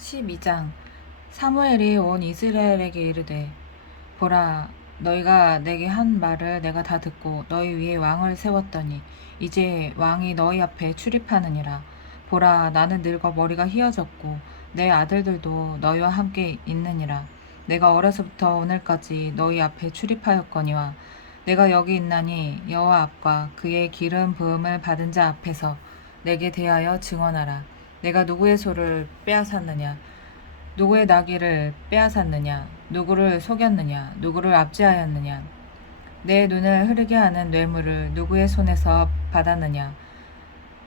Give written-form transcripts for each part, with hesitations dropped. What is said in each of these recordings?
12장. 사무엘이 온 이스라엘에게 이르되 보라, 너희가 내게 한 말을 내가 다 듣고 너희 위에 왕을 세웠더니 이제 왕이 너희 앞에 출입하느니라. 보라, 나는 늙어 머리가 휘어졌고 내 아들들도 너희와 함께 있느니라. 내가 어려서부터 오늘까지 너희 앞에 출입하였거니와 내가 여기 있나니 여호와 앞과 그의 기름 부음을 받은 자 앞에서 내게 대하여 증언하라. 내가 누구의 소를 빼앗았느냐? 누구의 나귀를 빼앗았느냐? 누구를 속였느냐? 누구를 압제하였느냐? 내 눈을 흐리게 하는 뇌물을 누구의 손에서 받았느냐?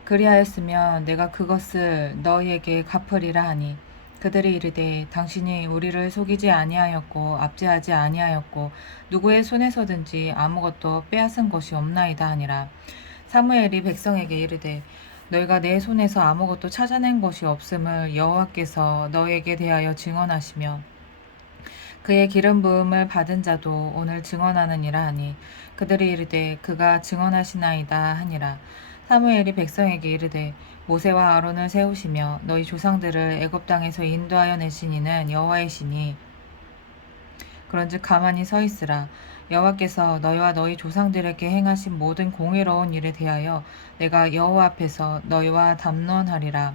그리하였으면 내가 그것을 너희에게 갚으리라 하니 그들이 이르되 당신이 우리를 속이지 아니하였고 압제하지 아니하였고 누구의 손에서든지 아무것도 빼앗은 것이 없나이다 하니라. 사무엘이 백성에게 이르되 너희가 내 손에서 아무것도 찾아낸 것이 없음을 여호와께서 너희에게 대하여 증언하시며 그의 기름 부음을 받은 자도 오늘 증언하느니라 하니 그들이 이르되 그가 증언하시나이다 하니라. 사무엘이 백성에게 이르되 모세와 아론을 세우시며 너희 조상들을 애굽 땅에서 인도하여 내신 이는 여호와이시니 그런즉 가만히 서 있으라. 여호와께서 너희와 너희 조상들에게 행하신 모든 공의로운 일에 대하여 내가 여호와 앞에서 너희와 담론하리라.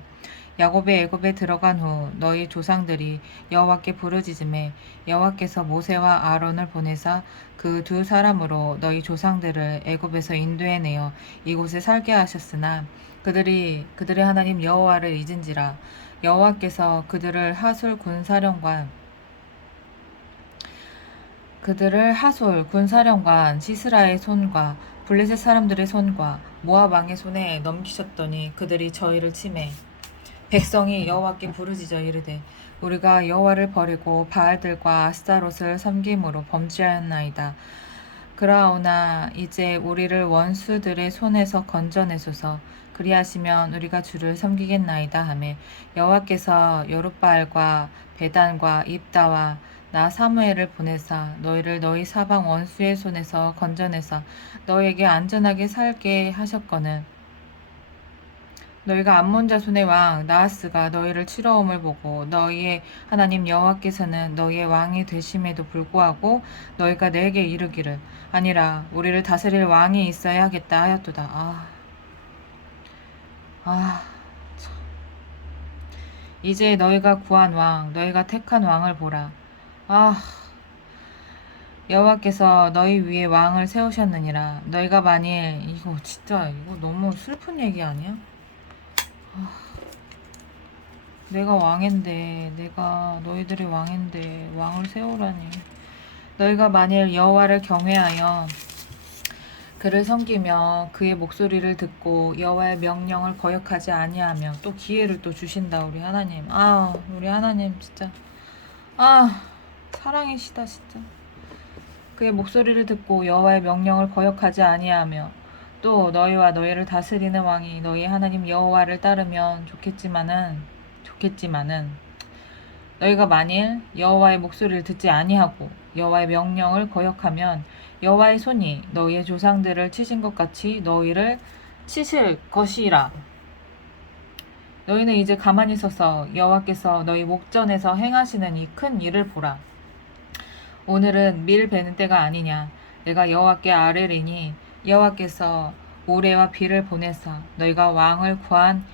야곱이 애굽에 들어간 후 너희 조상들이 여호와께 부르짖음에 여호와께서 모세와 아론을 보내사 그 두 사람으로 너희 조상들을 애굽에서 인도해내어 이곳에 살게 하셨으나 그들의 하나님 여호와를 잊은지라. 여호와께서 그들을 하솔 군사령관 시스라의 손과 블레셋 사람들의 손과 모압 왕의 손에 넘기셨더니 그들이 저희를 치매 백성이 여호와께 부르짖어 이르되 우리가 여호와를 버리고 바알들과 아스타롯을 섬김으로 범죄하였나이다. 그러나 이제 우리를 원수들의 손에서 건져내소서. 그리하시면 우리가 주를 섬기겠나이다 하매 여호와께서 여룻바알과 베단과 입다와 나 사무엘을 보내사 너희를 너희 사방 원수의 손에서 건져내사 너희에게 안전하게 살게 하셨거늘 너희가 암몬 자손의 왕 나하스가 너희를 치러옴을 보고 너희의 하나님 여호와께서는 너희의 왕이 되심에도 불구하고 너희가 내게 이르기를 아니라 우리를 다스릴 왕이 있어야 하겠다 하였도다. 참. 이제 너희가 구한 왕 너희가 택한 왕을 보라. 여호와께서 너희 위에 왕을 세우셨느니라. 너희가 만일 이거 너무 슬픈 얘기 아니야? 내가 왕인데 내가 너희들의 왕인데 왕을 세우라니. 너희가 만일 여호와를 경외하여 그를 섬기며 그의 목소리를 듣고 여호와의 명령을 거역하지 아니하며 또 기회를 또 주신다. 우리 하나님. 우리 하나님 진짜 사랑이시다 진짜. 그의 목소리를 듣고 여호와의 명령을 거역하지 아니하며 또 너희와 너희를 다스리는 왕이 너희 하나님 여호와를 따르면 좋겠지만은 너희가 만일 여호와의 목소리를 듣지 아니하고 여호와의 명령을 거역하면 여호와의 손이 너희의 조상들을 치신 것 같이 너희를 치실 것이라. 너희는 이제 가만히 서서 여호와께서 너희 목전에서 행하시는 이 큰 일을 보라. 오늘은 밀 베는 때가 아니냐. 내가 여호와께 아뢰리니 여호와께서 모래와 비를 보내사 너희가 왕을 구한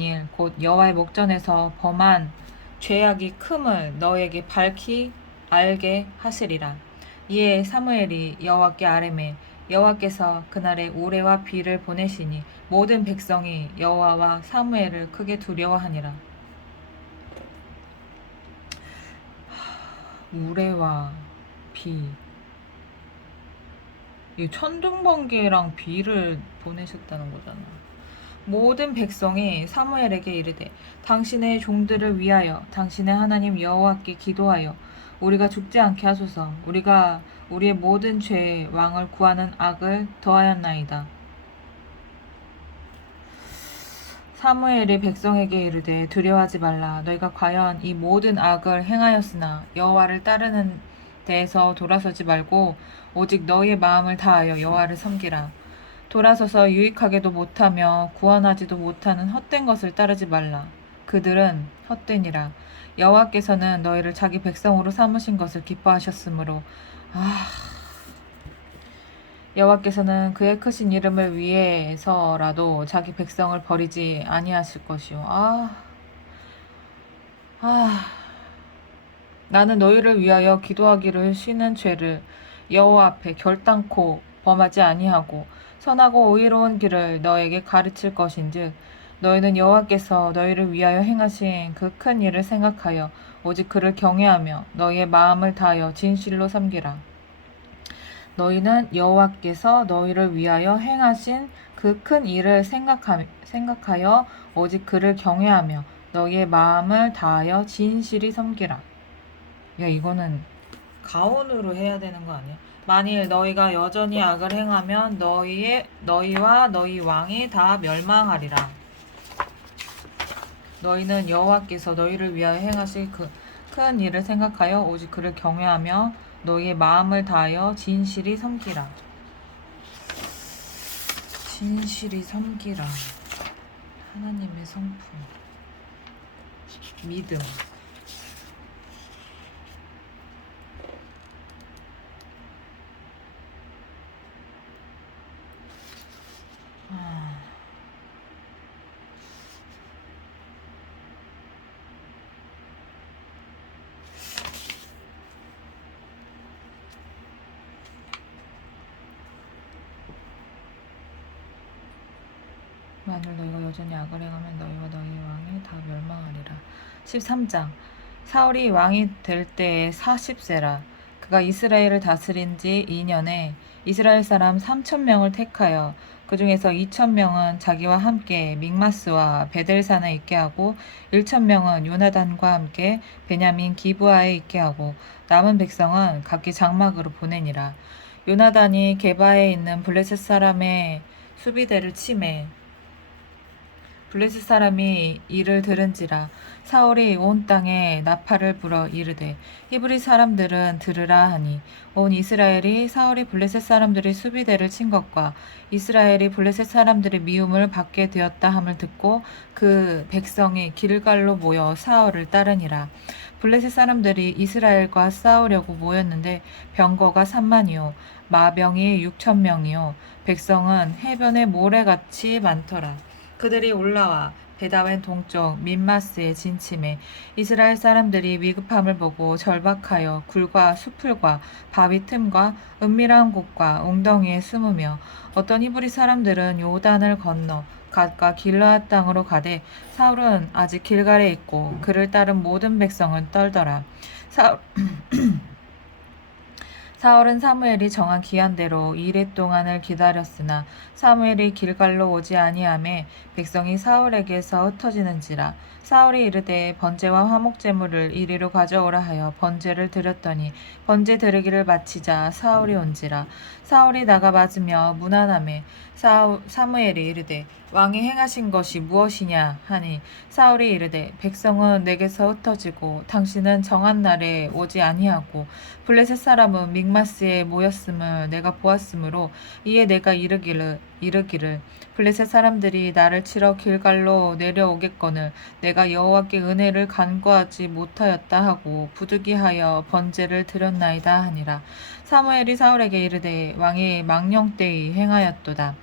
일 곧 여호와의 목전에서 범한 죄악이 큼을 너희에게 밝히 알게 하시리라. 이에 사무엘이 여호와께 아뢰매 여호와께서 그날에 우레와 비를 보내시니 모든 백성이 여호와와 사무엘을 크게 두려워하니라. 우레와 비, 이 천둥번개랑 비를 보내셨다는 거잖아. 모든 백성이 사무엘에게 이르되 당신의 종들을 위하여 당신의 하나님 여호와께 기도하여 우리가 죽지 않게 하소서. 우리가 우리의 모든 죄에 왕을 구하는 악을 더하였나이다. 사무엘이 백성에게 이르되 두려워하지 말라. 너희가 과연 이 모든 악을 행하였으나 여호와를 따르는 데에서 돌아서지 말고 오직 너희의 마음을 다하여 여호와를 섬기라. 돌아서서 유익하게도 못하며 구원하지도 못하는 헛된 것을 따르지 말라. 그들은 헛되니라. 여호와께서는 너희를 자기 백성으로 삼으신 것을 기뻐하셨으므로 여호와께서는 그의 크신 이름을 위해서라도 자기 백성을 버리지 아니하실 것이요. 나는 너희를 위하여 기도하기를 쉬는 죄를 여호와 앞에 결단코 범하지 아니하고 선하고 의로운 길을 너에게 가르칠 것인즉 너희는 여호와께서 너희를 위하여 행하신 그 큰 일을 생각하여 오직 그를 경외하며 너희의 마음을 다하여 진실로 섬기라. 너희는 여호와께서 너희를 위하여 행하신 그 큰 일을 생각하여 오직 그를 경외하며 너희의 마음을 다하여 진실이 섬기라. 야, 이거는 가온으로 해야 되는 거 아니야? 만일 너희가 여전히 악을 행하면 너희와 너희 왕이 다 멸망하리라. 너희는 여호와께서 너희를 위하여 행하실 그 큰 일을 생각하여 오직 그를 경외하며 너희의 마음을 다하여 진실이 섬기라. 진실이 섬기라. 하나님의 성품. 믿음. 만일 너희가 여전히 악을 행하면 너희와 너희 왕이 다 멸망하리라. 13장. 사울이 왕이 될 때에 40세라. 그가 이스라엘을 다스린 지 2년에 이스라엘 사람 3,000명을 택하여 그 중에서 2,000명은 자기와 함께 믹마스와 베델산에 있게 하고 1,000명은 요나단과 함께 베냐민 기브아에 있게 하고 남은 백성은 각기 장막으로 보내니라. 요나단이 게바에 있는 블레셋 사람의 수비대를 치매 블레셋 사람이 이를 들은지라 사울이 온 땅에 나팔을 불어 이르되 히브리 사람들은 들으라 하니 온 이스라엘이 사울이 블레셋 사람들의 수비대를 친 것과 이스라엘이 블레셋 사람들의 미움을 받게 되었다 함을 듣고 그 백성이 길갈로 모여 사울을 따르니라. 블레셋 사람들이 이스라엘과 싸우려고 모였는데 병거가 3만이요 마병이 6,000명이요 백성은 해변의 모래같이 많더라. 그들이 올라와 베다웬 동쪽 민마스에 진침해 이스라엘 사람들이 위급함을 보고 절박하여 굴과 수풀과 바위 틈과 은밀한 곳과 웅덩이에 숨으며 어떤 히브리 사람들은 요단을 건너 갓과 길르앗 땅으로 가되 사울은 아직 길갈에 있고 그를 따른 모든 백성은 떨더라. 사울은 사무엘이 정한 기한대로 이레 동안을 기다렸으나 사무엘이 길갈로 오지 아니하매 백성이 사울에게서 흩어지는지라. 사울이 이르되 번제와 화목제물을 이리로 가져오라 하여 번제를 드렸더니 번제 드리기를 마치자 사울이 온지라. 사울이 나가 맞으며 무난하매 사무엘이 이르되 왕이 행하신 것이 무엇이냐 하니 사울이 이르되 백성은 내게서 흩어지고 당신은 정한 날에 오지 아니하고 블레셋 사람은 믹마스에 모였음을 내가 보았으므로 이에 내가 이르기를 블레셋 사람들이 나를 치러 길갈로 내려오겠거늘 내가 여호와께 은혜를 간구하지 못하였다 하고 부득이하여 번제를 드렸나이다 하니라. 사무엘이 사울에게 이르되 왕이 망령되이 행하였도다.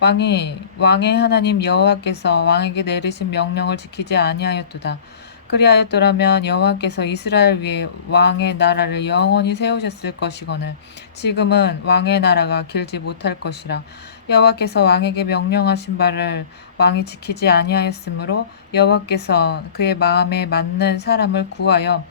왕의 하나님 여호와께서 왕에게 내리신 명령을 지키지 아니하였도다. 그리하였더라면 여호와께서 이스라엘 위에 왕의 나라를 영원히 세우셨을 것이거늘 지금은 왕의 나라가 길지 못할 것이라. 여호와께서 왕에게 명령하신 바를 왕이 지키지 아니하였으므로 여호와께서 그의 마음에 맞는 사람을 구하여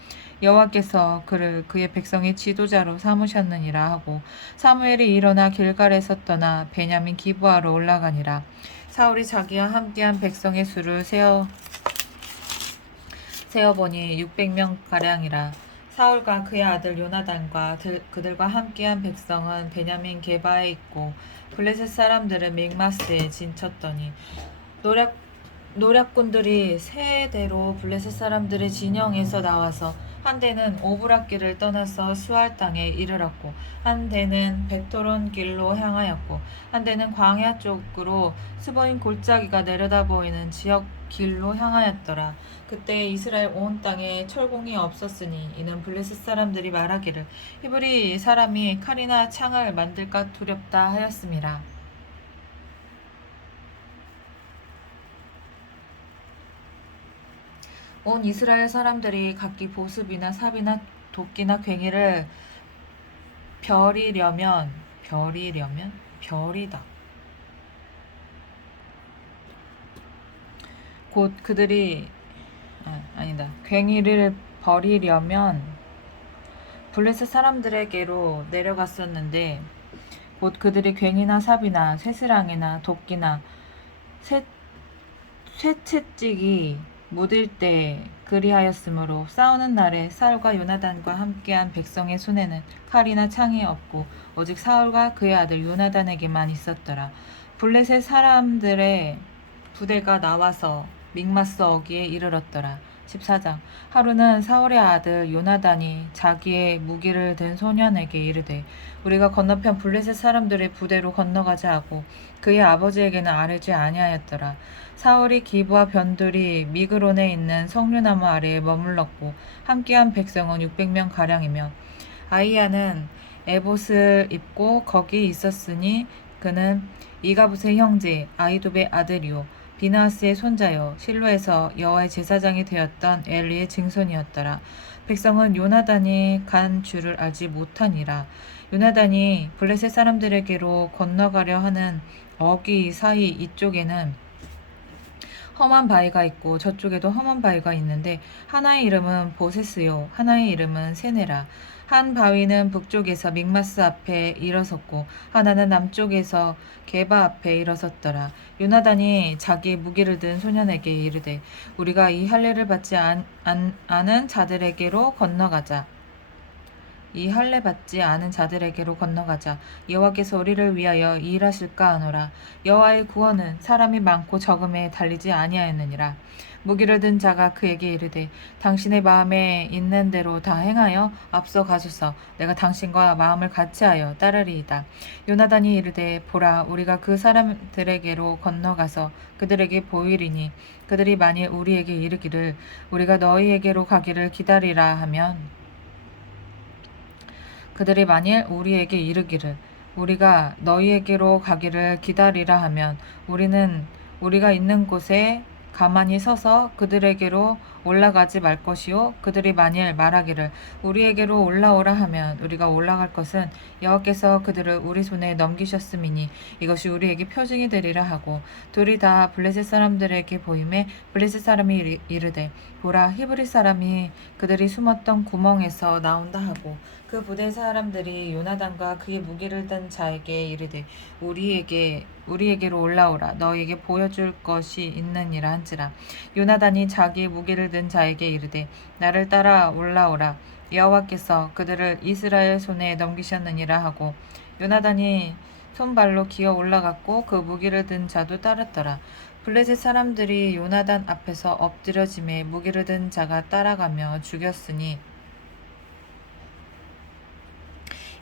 여호와께서 그를 그의 백성의 지도자로 삼으셨느니라 하고 사무엘이 일어나 길갈에서 떠나 베냐민 기브아로 올라가니라. 사울이 자기와 함께한 백성의 수를 세어보니 600명 가량이라. 사울과 그의 아들 요나단과 그들과 함께한 백성은 베냐민 게바에 있고 블레셋 사람들은 믹마스에 진쳤더니 노략군들이 세대로 블레셋 사람들의 진영에서 나와서 한 대는 오브락길을 떠나서 수알 땅에 이르렀고 한 대는 베토론 길로 향하였고 한 대는 광야 쪽으로 스보임 골짜기가 내려다 보이는 지역 길로 향하였더라. 그때 이스라엘 온 땅에 철공이 없었으니 이는 블레셋 사람들이 말하기를 히브리 사람이 칼이나 창을 만들까 두렵다 하였음이라. 온 이스라엘 사람들이 각기 보습이나 삽이나 도끼나 괭이를 별이다. 곧 그들이 아니다. 괭이를 버리려면 블레셋 사람들에게로 내려갔었는데 곧 그들이 괭이나 삽이나 쇠스랑이나 도끼나 쇠채찍이 묻을 때 그리하였으므로 싸우는 날에 사울과 요나단과 함께한 백성의 손에는 칼이나 창이 없고 오직 사울과 그의 아들 요나단에게만 있었더라. 블레셋 사람들의 부대가 나와서 믹마스 어기에 이르렀더라. 14장. 하루는 사울의 아들 요나단이 자기의 무기를 든 소년에게 이르되 우리가 건너편 블레셋 사람들의 부대로 건너가자 하고 그의 아버지에게는 아뢰지 아니하였더라. 사울이 기브와 변들이 미그론에 있는 석류나무 아래에 머물렀고 함께한 백성은 600명 가량이며 아이야는 에봇을 입고 거기 있었으니 그는 이가붓의 형제 아이둉의 아들이요 비나하스의 손자여 실로에서 여호와의 제사장이 되었던 엘리의 증손이었더라. 백성은 요나단이 간 줄을 알지 못하니라. 요나단이 블레셋 사람들에게로 건너가려 하는 어기 사이 이쪽에는 험한 바위가 있고 저쪽에도 험한 바위가 있는데 하나의 이름은 보세스요 하나의 이름은 세네라. 한 바위는 북쪽에서 믹마스 앞에 일어섰고 하나는 남쪽에서 게바 앞에 일어섰더라. 요나단이 자기 무기를 든 소년에게 이르되 우리가 이 할례를 받지 않은 자들에게로 건너가자. 이 할례 받지 않은 자들에게로 건너가자. 여호와께서 우리를 위하여 일하실까 하노라. 여호와의 구원은 사람이 많고 적음에 달리지 아니하였느니라. 무기를 든 자가 그에게 이르되 당신의 마음에 있는 대로 다 행하여 앞서 가소서. 내가 당신과 마음을 같이하여 따르리이다. 요나단이 이르되 보라 우리가 그 사람들에게로 건너가서 그들에게 보이리니 그들이 만일 우리에게 이르기를 우리가 너희에게로 가기를 기다리라 하면 그들이 만일 우리에게 이르기를 우리가 너희에게로 가기를 기다리라 하면 우리는 우리가 있는 곳에 가만히 서서 그들에게로 올라가지 말 것이요 그들이 만일 말하기를 우리에게로 올라오라 하면 우리가 올라갈 것은 여호와께서 그들을 우리 손에 넘기셨음이니 이것이 우리에게 표징이 되리라 하고 둘이 다 블레셋 사람들에게 보임에 블레셋 사람이 이르되 보라 히브리 사람이 그들이 숨었던 구멍에서 나온다 하고 그 부대 사람들이 요나단과 그의 무기를 든 자에게 이르되 우리에게로 올라오라 너희에게 보여줄 것이 있느니라 한지라. 요나단이 자기 무기를 든 자에게 이르되 나를 따라 올라오라 여호와께서 그들을 이스라엘 손에 넘기셨느니라 하고 요나단이 손발로 기어 올라갔고 그 무기를 든 자도 따랐더라. 블레셋 사람들이 요나단 앞에서 엎드려짐에 무기를 든 자가 따라가며 죽였으니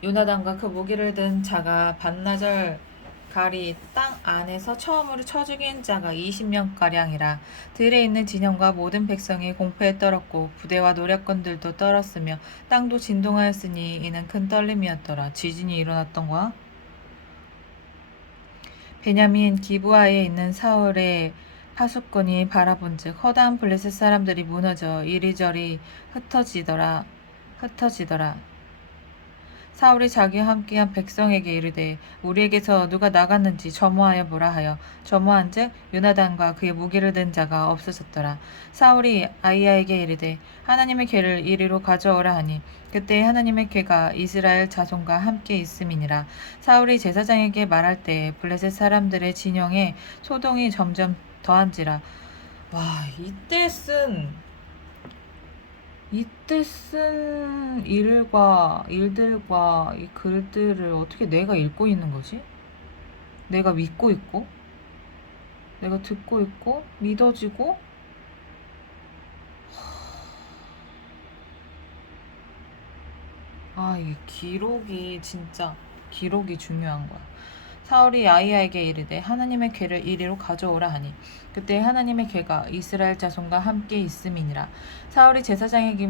요나단과 그 무기를 든 자가 반나절 가리 땅 안에서 처음으로 쳐 죽인 자가 20명가량이라. 들에 있는 진영과 모든 백성이 공포에 떨었고 부대와 노략건들도 떨었으며 땅도 진동하였으니 이는 큰 떨림이었더라. 지진이 일어났던가? 베냐민 기브아에 있는 사울의 파수꾼이 바라본즉 허다한 블레셋 사람들이 무너져 이리저리 흩어지더라. 사울이 자기와 함께한 백성에게 이르되 우리에게서 누가 나갔는지 점호하여 보라 하여 점호한즉 요나단과 그의 무기를 든 자가 없어졌더라. 사울이 아이야에게 이르되 하나님의 궤를 이리로 가져오라 하니 그때 하나님의 궤가 이스라엘 자손과 함께 있음이니라. 사울이 제사장에게 말할 때 블레셋 사람들의 진영에 소동이 점점 더한지라. 와, 이때 쓴 일들과 이 글들을 어떻게 내가 읽고 있는 거지? 내가 믿고 있고? 내가 듣고 있고 믿어지고. 이게 기록이 진짜 기록이 중요한 거야. 사울이 아이야에게 이르되 하나님의 궤를 이리로 가져오라 하니 그때 하나님의 궤가 이스라엘 자손과 함께 있음이니라. 사울이 제사장에게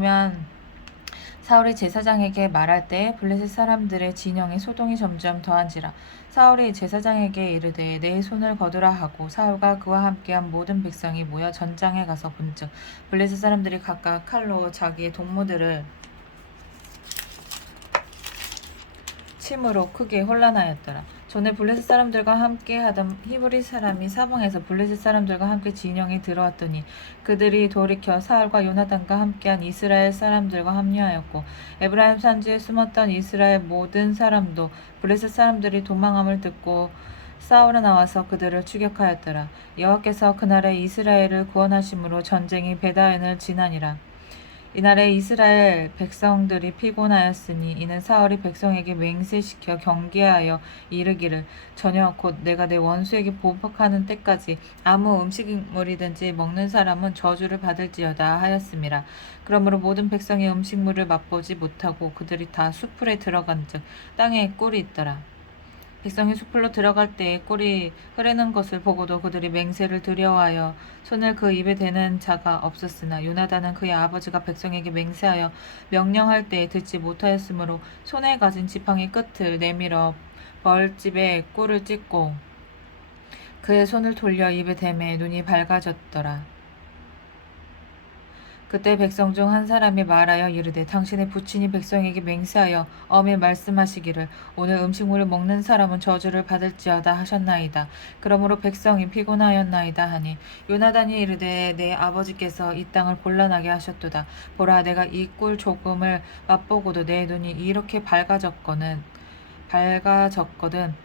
말할 때 블레셋 사람들의 진영에 소동이 점점 더한지라. 사울이 제사장에게 이르되 내 손을 거두라 하고 사울과 그와 함께한 모든 백성이 모여 전장에 가서 본즉 블레셋 사람들이 각각 칼로 자기의 동무들을 침으로 크게 혼란하였더라. 전에 블레셋 사람들과 함께 하던 히브리 사람이 사방에서 블레셋 사람들과 함께 진영에 들어왔더니 그들이 돌이켜 사울과 요나단과 함께한 이스라엘 사람들과 합류하였고 에브라임 산지에 숨었던 이스라엘 모든 사람도 블레셋 사람들이 도망함을 듣고 싸우러 나와서 그들을 추격하였더라. 여호와께서 그날에 이스라엘을 구원하심으로 전쟁이 베다엔을 지나니라. 이날에 이스라엘 백성들이 피곤하였으니 이는 사울이 백성에게 맹세시켜 경계하여 이르기를 저녁 곧 내가 내 원수에게 보복하는 때까지 아무 음식물이든지 먹는 사람은 저주를 받을지어다 하였음이라. 그러므로 모든 백성이 음식물을 맛보지 못하고 그들이 다 수풀에 들어간즉 땅에 꿀이 있더라. 백성이 숲으로 들어갈 때에 꿀이 흐르는 것을 보고도 그들이 맹세를 두려워하여 손을 그 입에 대는 자가 없었으나 요나단은 그의 아버지가 백성에게 맹세하여 명령할 때에 듣지 못하였으므로 손에 가진 지팡이 끝을 내밀어 벌집에 꿀을 찢고 그의 손을 돌려 입에 대매 눈이 밝아졌더라. 그때 백성 중 한 사람이 말하여 이르되 당신의 부친이 백성에게 맹세하여 엄히 말씀하시기를 오늘 음식물을 먹는 사람은 저주를 받을지어다 하셨나이다. 그러므로 백성이 피곤하였나이다 하니 요나단이 이르되 내 아버지께서 이 땅을 곤란하게 하셨도다. 보라 내가 이 꿀 조금을 맛보고도 내 눈이 이렇게 밝아졌거든.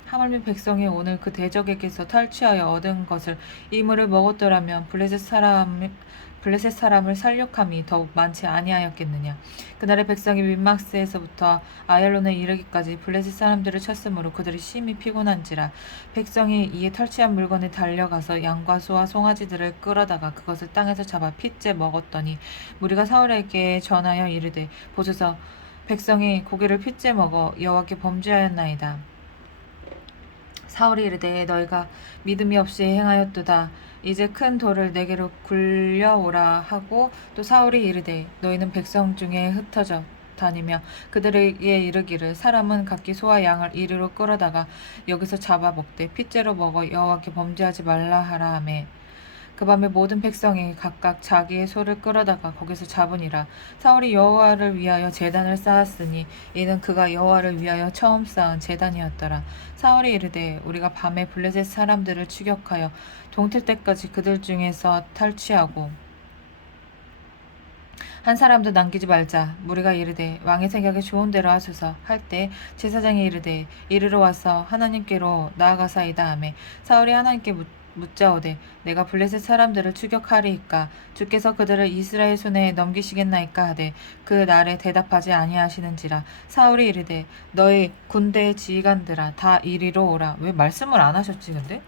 하물며 백성이 오늘 그 대적에게서 탈취하여 얻은 것을 이 물을 먹었더라면 블레셋 사람을 살육함이 더욱 많지 아니하였겠느냐. 그날의 백성이 민막스에서부터 아얄론에 이르기까지 블레셋 사람들을 쳤으므로 그들이 심히 피곤한지라. 백성이 이에 탈취한 물건에 달려가서 양과 소와 송아지들을 끌어다가 그것을 땅에서 잡아 핏째 먹었더니 무리가 사울에게 전하여 이르되 보소서 백성이 고기를 핏째 먹어 여호와께 범죄하였나이다. 사울이 이르되 너희가 믿음이 없이 행하였도다. 이제 큰 돌을 내게로 굴려오라 하고 또 사울이 이르되 너희는 백성 중에 흩어져 다니며 그들에게 이르기를 사람은 각기 소와 양을 이리로 끌어다가 여기서 잡아 먹되 핏째로 먹어 여호와께 범죄하지 말라 하라 하매 그 밤에 모든 백성이 각각 자기의 소를 끌어다가 거기서 잡으니라. 사울이 여호와를 위하여 제단을 쌓았으니 이는 그가 여호와를 위하여 처음 쌓은 제단이었더라. 사울이 이르되 우리가 밤에 블레셋 사람들을 추격하여 동틀 때까지 그들 중에서 탈취하고 한 사람도 남기지 말자. 무리가 이르되 왕의 생각에 좋은 대로 하소서 할 때 제사장이 이르되 이르러 와서 하나님께로 나아가사이다 하매 사울이 하나님께 묻자오되 내가 블레셋 사람들을 추격하리이까 주께서 그들을 이스라엘 손에 넘기시겠나이까 하되 그 날에 대답하지 아니하시는지라. 사울이 이르되 너희 군대의 지휘관들아 다 이리로 오라. 왜 말씀을 안 하셨지 근데?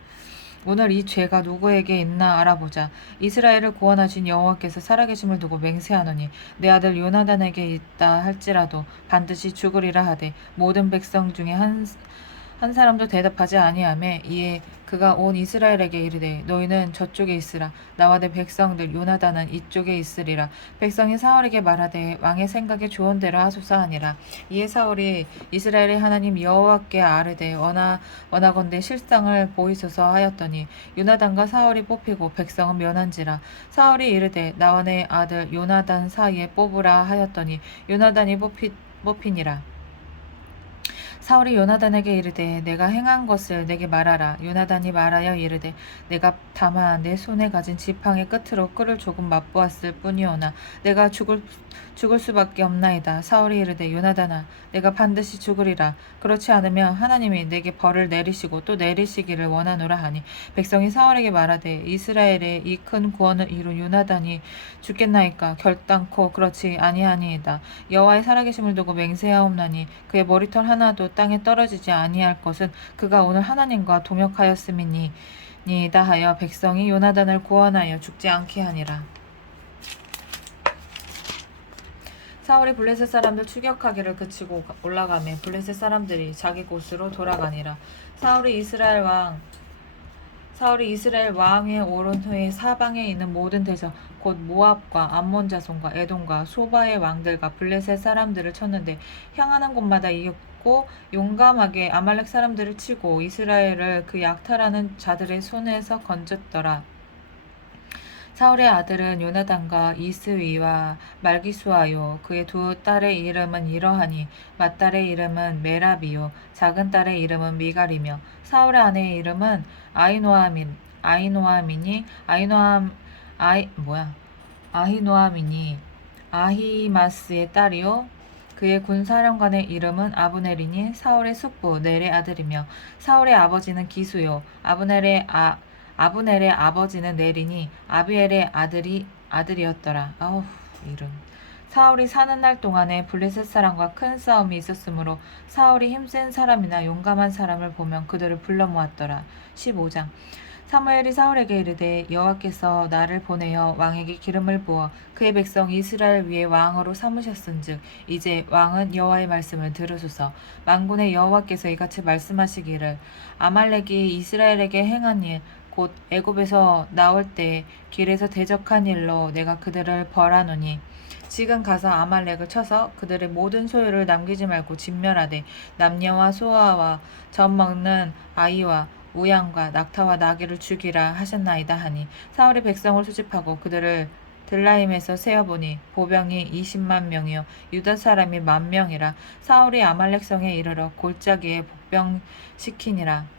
오늘 이 죄가 누구에게 있나 알아보자. 이스라엘을 구원하신 여호와께서 살아계심을 두고 맹세하노니 내 아들 요나단에게 있다 할지라도 반드시 죽으리라 하되 모든 백성 중에 한 사람도 대답하지 아니하매 이에 그가 온 이스라엘에게 이르되 너희는 저쪽에 있으라 나와 내 백성들 요나단은 이쪽에 있으리라. 백성이 사울에게 말하되 왕의 생각에 좋은 대로 하소서 하니라. 이에 사울이 이스라엘의 하나님 여호와께 아뢰되 원하건대 실상을 보이소서 하였더니 요나단과 사울이 뽑히고 백성은 면한지라. 사울이 이르되 나와 내 아들 요나단 사이에 뽑으라 하였더니 요나단이 뽑히니라. 사울이 요나단에게 이르되 내가 행한 것을 내게 말하라. 요나단이 말하여 이르되 내가 다만 내 손에 가진 지팡이 끝으로 꿀을 조금 맛보았을 뿐이오나 내가 죽을 수밖에 없나이다. 사울이 이르되 요나단아 내가 반드시 죽으리라. 그렇지 않으면 하나님이 내게 벌을 내리시고 또 내리시기를 원하노라 하니 백성이 사울에게 말하되 이스라엘의 이 큰 구원을 이룬 요나단이 죽겠나이까. 결단코 그렇지 아니하니이다. 여호와의 살아계심을 두고 맹세하옵나니 그의 머리털 하나도 땅에 떨어지지 아니할 것은 그가 오늘 하나님과 동역하였음이니이다 다하여 백성이 요나단을 구원하여 죽지 않게 하니라. 사울이 블레셋 사람들 추격하기를 그치고 올라가매 블레셋 사람들이 자기 곳으로 돌아가니라. 사울이 이스라엘 왕위에 오른 후에 사방에 있는 모든 대적 곧 모압과 암몬 자손과 에돔과 소바의 왕들과 블레셋 사람들을 쳤는데 향하는 곳마다 이겼고 용감하게 아말렉 사람들을 치고 이스라엘을 그 약탈하는 자들의 손에서 건졌더라. 사울의 아들은 요나단과 이스위와 말기수아요. 그의 두 딸의 이름은 이러하니 맏딸의 이름은 메라비요 작은 딸의 이름은 미갈이며 사울의 아내의 이름은 아히노아민이 아히마스의 딸이요 그의 군사령관의 이름은 아브넬이니 사울의 숙부 넬의 아들이며 사울의 아버지는 기수요 아브넬의 아버지는 넬이니 아비엘의 아들이었더라. 이름. 사울이 사는 날 동안에 블레셋 사람과 큰 싸움이 있었으므로 사울이 힘센 사람이나 용감한 사람을 보면 그들을 불러 모았더라. 15장. 사무엘이 사울에게 이르되 여호와께서 나를 보내어 왕에게 기름을 부어 그의 백성 이스라엘 위에 왕으로 삼으셨은즉 이제 왕은 여호와의 말씀을 들으소서. 만군의 여호와께서 이같이 말씀하시기를 아말렉이 이스라엘에게 행한 일 곧 애굽에서 나올 때 길에서 대적한 일로 내가 그들을 벌하노니 지금 가서 아말렉을 쳐서 그들의 모든 소유를 남기지 말고 진멸하되 남녀와 소아와 젖 먹는 아이와 우양과 낙타와 나귀를 죽이라 하셨나이다 하니 사울이 백성을 수집하고 그들을 들라임에서 세어보니 보병이 20만 명이요 유다 사람이 10,000명이라. 사울이 아말렉 성에 이르러 골짜기에 복병시키니라.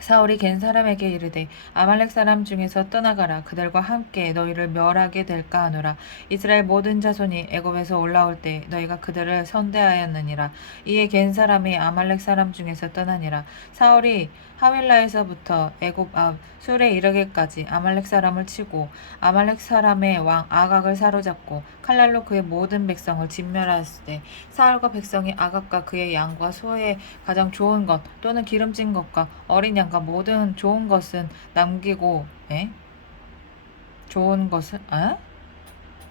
사울이 겐 사람에게 이르되 아말렉 사람 중에서 떠나가라. 그들과 함께 너희를 멸하게 될까 하노라. 이스라엘 모든 자손이 애굽에서 올라올 때 너희가 그들을 선대하였느니라. 이에 겐 사람이 아말렉 사람 중에서 떠나니라. 사울이 하윌라에서부터 애굽 앞 술에 이르기까지 아말렉 사람을 치고 아말렉 사람의 왕 아각을 사로잡고 칼날로 그의 모든 백성을 진멸하였으되 사울과 백성이 아각과 그의 양과 소의 가장 좋은 것 또는 기름진 것과 어린 양과 모든 좋은 것은 남기고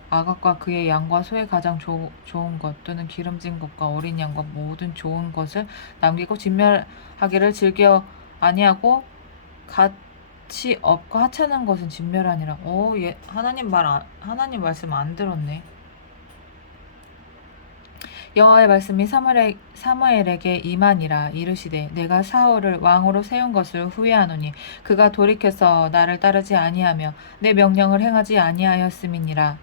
아각과 그의 양과 소의 가장 좋은 것 또는 기름진 것과 어린 양과 모든 좋은 것을 남기고 진멸하기를 즐겨 아니하고 가치 없고 하찮은 것은 진멸하니라. 하나님 말씀 안 들었네. 여호와의 말씀이 사무엘에게 임하니라. 이르시되 내가 사울을 왕으로 세운 것을 후회하노니 그가 돌이켜서 나를 따르지 아니하며 내 명령을 행하지 아니하였음이니라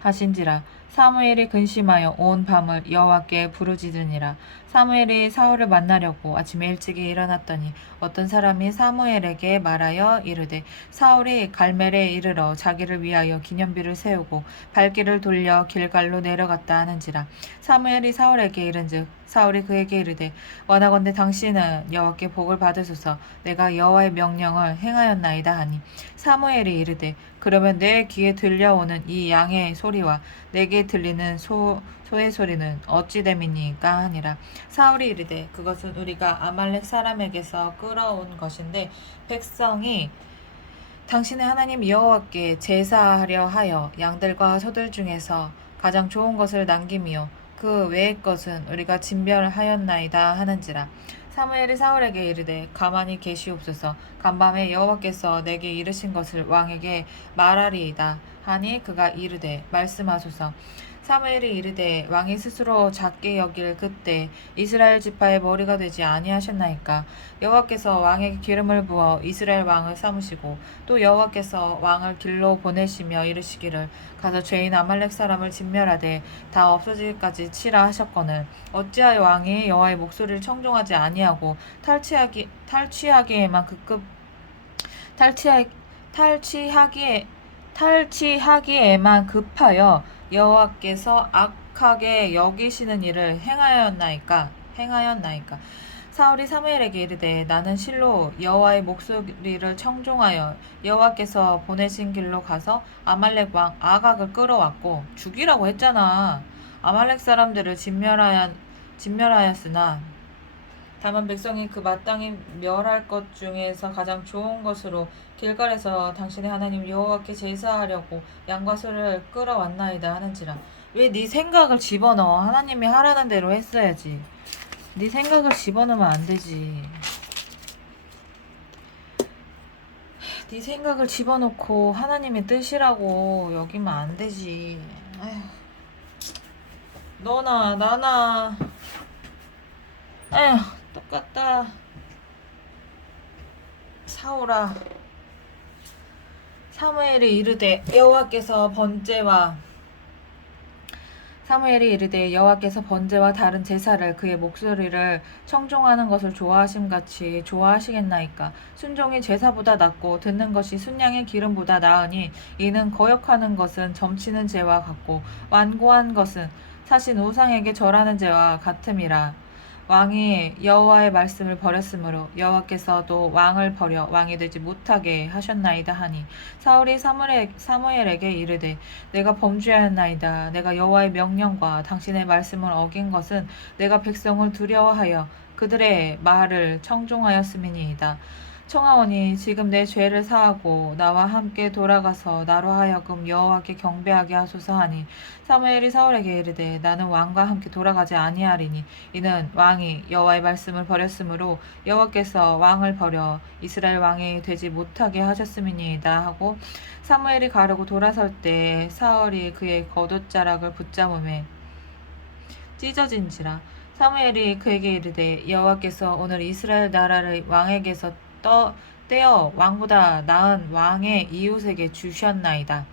하신지라. 사무엘이 근심하여 온 밤을 여호와께 부르짖으니라. 사무엘이 사울을 만나려고 아침에 일찍이 일어났더니 어떤 사람이 사무엘에게 말하여 이르되 사울이 갈멜에 이르러 자기를 위하여 기념비를 세우고 발길을 돌려 길갈로 내려갔다 하는지라. 사무엘이 사울에게 이른즉 사울이 그에게 이르되 원하건대 당신은 여호와께 복을 받으소서. 내가 여호와의 명령을 행하였나이다 하니 사무엘이 이르되 그러면 내 귀에 들려오는 이 양의 소리와 내게 들리는 소의 소리는 어찌 됨이니까 하니라. 사울이 이르되 그것은 우리가 아말렉 사람에게서 끌어온 것인데 백성이 당신의 하나님 여호와께 제사하려 하여 양들과 소들 중에서 가장 좋은 것을 남김이요 그 외의 것은 우리가 진멸하였나이다 하는지라. 사무엘이 사울에게 이르되 가만히 계시옵소서. 간밤에 여호와께서 내게 이르신 것을 왕에게 말하리이다 하니 그가 이르되 말씀하소서. 사무엘이 이르되 왕이 스스로 작게 여길 그때 이스라엘 지파의 머리가 되지 아니하셨나이까. 여호와께서 왕에게 기름을 부어 이스라엘 왕을 삼으시고 또 여호와께서 왕을 길로 보내시며 이르시기를 가서 죄인 아말렉 사람을 진멸하되 다 없어지기까지 치라 하셨거늘 어찌하여 왕이 여호와의 목소리를 청종하지 아니하고 탈취하기에만 급하여 여호와께서 악하게 여기시는 일을 행하였나이까. 사울이 사무엘에게 이르되 나는 실로 여호와의 목소리를 청종하여 여호와께서 보내신 길로 가서 아말렉 왕 아각을 끌어왔고 죽이라고 했잖아. 아말렉 사람들을 진멸하였으나 다만 백성이 그 마땅히 멸할 것 중에서 가장 좋은 것으로 길갈에서 당신의 하나님 여호와께 제사하려고 양과 소를 끌어왔나이다 하는지라. 왜 네 생각을 집어넣어? 하나님이 하라는 대로 했어야지. 네 생각을 집어넣으면 안 되지. 네 생각을 집어넣고 하나님의 뜻이라고 여기면 안 되지. 아휴, 너나 나나 아휴 똑같다. 사오라. 사무엘이 이르되 여호와께서 번제와 다른 제사를 그의 목소리를 청종하는 것을 좋아하심같이 좋아하시겠나이까. 순종이 제사보다 낫고 듣는 것이 순양의 기름보다 나으니 이는 거역하는 것은 점치는 죄와 같고 완고한 것은 사신 우상에게 절하는 죄와 같음이라. 왕이 여호와의 말씀을 버렸으므로 여호와께서도 왕을 버려 왕이 되지 못하게 하셨나이다 하니 사울이 사무엘에게 이르되 내가 범죄하였나이다. 내가 여호와의 명령과 당신의 말씀을 어긴 것은 내가 백성을 두려워하여 그들의 말을 청종하였음이니이다. 청하오니 지금 내 죄를 사하고 나와 함께 돌아가서 나로 하여금 여호와께 경배하게 하소서 하니 사무엘이 사울에게 이르되 나는 왕과 함께 돌아가지 아니하리니 이는 왕이 여호와의 말씀을 버렸으므로 여호와께서 왕을 버려 이스라엘 왕이 되지 못하게 하셨음이니이다 하고 사무엘이 가려고 돌아설 때 사울이 그의 겉옷자락을 붙잡음에 찢어진지라. 사무엘이 그에게 이르되 여호와께서 오늘 이스라엘 나라를 왕에게서 떼어 왕보다 나은 왕의 이웃에게 주셨나이다.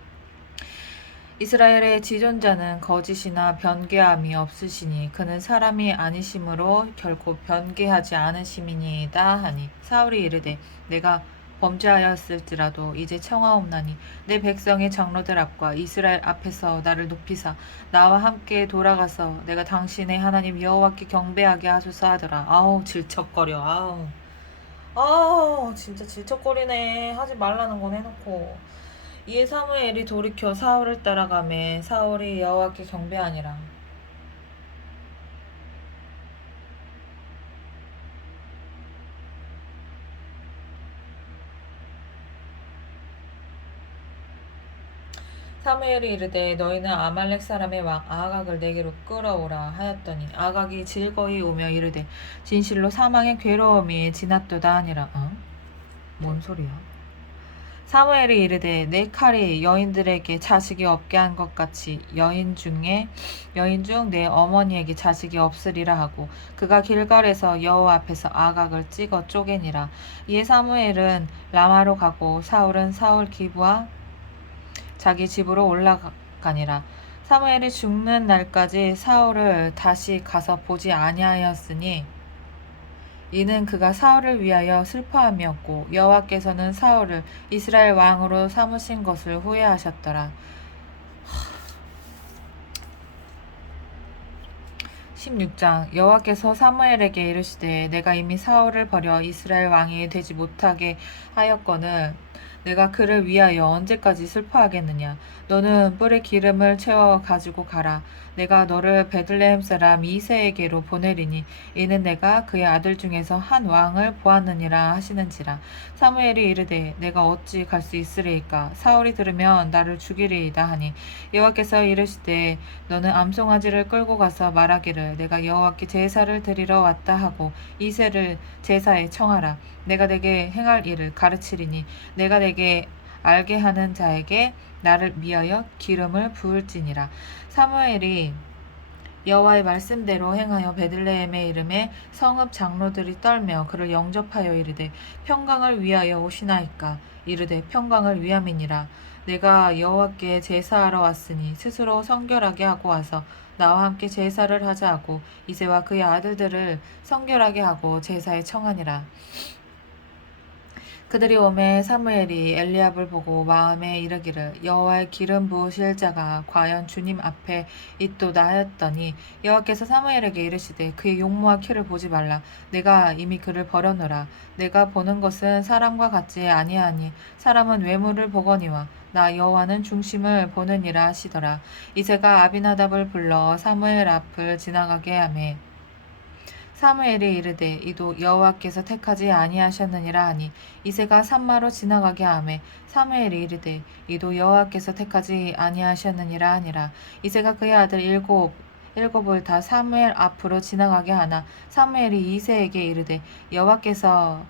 이스라엘의 지존자는 거짓이나 변개함이 없으시니 그는 사람이 아니심으로 결코 변개하지 않으심이니이다 하니 사울이 이르되 내가 범죄하였을지라도 이제 청하옵나니 내 백성의 장로들 앞과 이스라엘 앞에서 나를 높이사 나와 함께 돌아가서 내가 당신의 하나님 여호와께 경배하게 하소서 하더라. 아우 질척거려. 아우 진짜 질척거리네. 하지 말라는 건 해놓고. 이에 사무엘이 돌이켜 사울을 따라가매 사울이 여호와께 경배하니라. 사무엘이 이르되 너희는 아말렉 사람의 왕 아각을 내게로 끌어오라 하였더니 아각이 즐거이 오며 이르되 진실로 사망의 괴로움이 지났도다 하니라. 뭔 소리야? 사무엘이 이르되 내 칼이 여인들에게 자식이 없게 한 것 같이 여인 중 내 어머니에게 자식이 없으리라 하고 그가 길갈에서 여호와 앞에서 아각을 찍어 쪼개니라. 이에 사무엘은 라마로 가고 사울은 사울 기브와 자기 집으로 올라가니라. 사무엘이 죽는 날까지 사울을 다시 가서 보지 아니하였으니 이는 그가 사울을 위하여 슬퍼함이었고 여호와께서는 사울을 이스라엘 왕으로 삼으신 것을 후회하셨더라. 16장 여호와께서 사무엘에게 이르시되 내가 이미 사울을 버려 이스라엘 왕이 되지 못하게 하였거늘 내가 그를 위하여 언제까지 슬퍼하겠느냐. 너는 뿔에 기름을 채워 가지고 가라. 내가 너를 베들레헴 사람 이새에게로 보내리니 이는 내가 그의 아들 중에서 한 왕을 보았느니라 하시는지라. 사무엘이 이르되 내가 어찌 갈 수 있으리이까. 사울이 들으면 나를 죽이리이다 하니 여호와께서 이르시되 너는 암송아지를 끌고 가서 말하기를 내가 여호와께 제사를 드리러 왔다 하고 이새를 제사에 청하라. 내가 내게 행할 일을 가르치리니 내가 내게 알게 하는 자에게 나를 위하여 기름을 부을지니라. 사무엘이 여호와의 말씀대로 행하여 베들레헴의 이름에 성읍 장로들이 떨며 그를 영접하여 이르되 평강을 위하여 오시나이까. 이르되 평강을 위함이니라. 내가 여호와께 제사하러 왔으니 스스로 성결하게 하고 와서 나와 함께 제사를 하자 하고 이새와 그의 아들들을 성결하게 하고 제사에 청하니라. 그들이 오매 사무엘이 엘리압을 보고 마음에 이르기를 여호와의 기름 부으실 자가 과연 주님 앞에 있도다 하였더니 여호와께서 사무엘에게 이르시되 그의 용모와 키를 보지 말라. 내가 이미 그를 버려놓으라. 내가 보는 것은 사람과 같지 아니하니 사람은 외모를 보거니와 나 여호와는 중심을 보느니라 하시더라. 이새가 아비나답을 불러 사무엘 앞을 지나가게 하매 사무엘이 이르되 이도 여호와께서 택하지 아니하셨느니라 하니 이새가 산마로 지나가게 하매 사무엘이 이르되 이도 여호와께서 택하지 아니하셨느니라 하니라. 이새가 그의 아들 일곱을 다 사무엘 앞으로 지나가게 하나 사무엘이 이새에게 이르되 여호와께서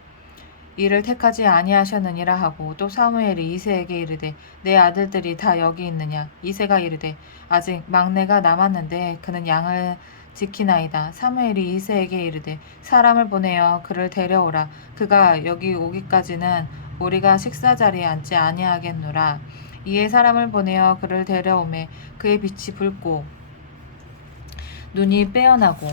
이를 택하지 아니하셨느니라 하고 또 사무엘이 이새에게 이르되 내 아들들이 다 여기 있느냐. 이새가 이르되 아직 막내가 남았는데 그는 양을 지키나이다. 사무엘이 이새에게 이르되 사람을 보내어 그를 데려오라. 그가 여기 오기까지는 우리가 식사 자리에 앉지 아니하겠노라. 이에 사람을 보내어 그를 데려오매 그의 빛이 붉고 눈이 빼어나고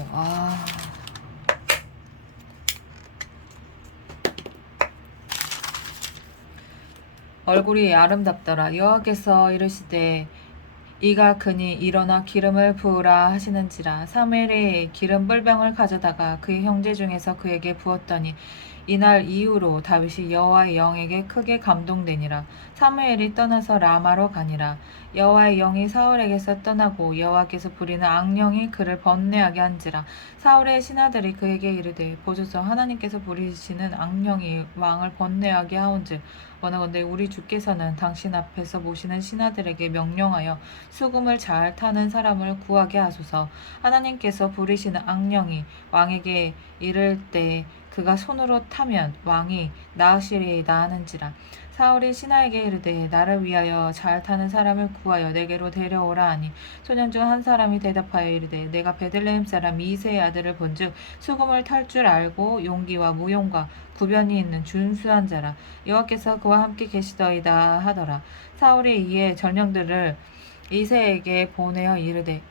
얼굴이 아름답더라. 여호와께서 이르시되 이가 그니 일어나 기름을 부으라 하시는지라. 사무엘이 기름 뿔병을 가져다가 그의 형제 중에서 그에게 부었더니 이날 이후로 다윗이 여호와의 영에게 크게 감동되니라. 사무엘이 떠나서 라마로 가니라. 여호와의 영이 사울에게서 떠나고 여호와께서 부리는 악령이 그를 번뇌하게 한지라. 사울의 신하들이 그에게 이르되 보소서 하나님께서 부리시는 악령이 왕을 번뇌하게 하온즉 원하건대 우리 주께서는 당신 앞에서 모시는 신하들에게 명령하여 수금을 잘 타는 사람을 구하게 하소서. 하나님께서 부리시는 악령이 왕에게 이를 때 그가 손으로 타면 왕이 나으시리이다 하는지라. 사울이 신하에게 이르되 나를 위하여 잘 타는 사람을 구하여 내게로 데려오라 하니 소년 중 한 사람이 대답하여 이르되 내가 베들레헴 사람 이새의 아들을 본즉 수금을 탈 줄 알고 용기와 무용과 구변이 있는 준수한 자라. 여호와께서 그와 함께 계시더이다 하더라. 사울이 이에 전령들을 이새에게 보내어 이르되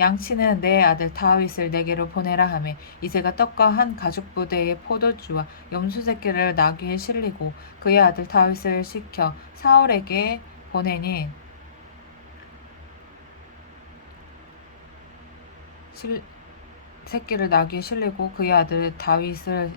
양치는 내 아들 다윗을 내게로 보내라 하매 이새가 떡과 한 가죽 부대의 포도주와 염소 새끼를 나귀에 실리고 그의 아들 다윗을 시켜 사울에게 보내니 새끼를 나귀에 실리고 그의 아들 다윗을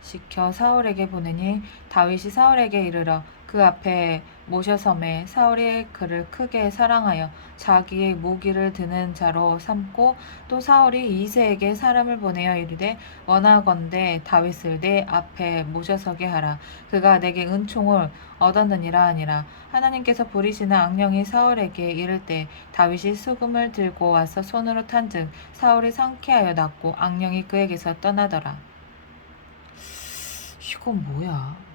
시켜 사울에게 보내니 다윗이 사울에게 이르러 그 앞에 모셔섬에 사울이 그를 크게 사랑하여 자기의 무기를 드는 자로 삼고 또 사울이 이새에게 사람을 보내어 이르되 원하건대 다윗을 내 앞에 모셔서게 하라. 그가 내게 은총을 얻었느니라 하니라. 하나님께서 부리시는 악령이 사울에게 이를 때 다윗이 수금을 들고 와서 손으로 탄즉 사울이 상쾌하여 낫고 악령이 그에게서 떠나더라. 이건 뭐야?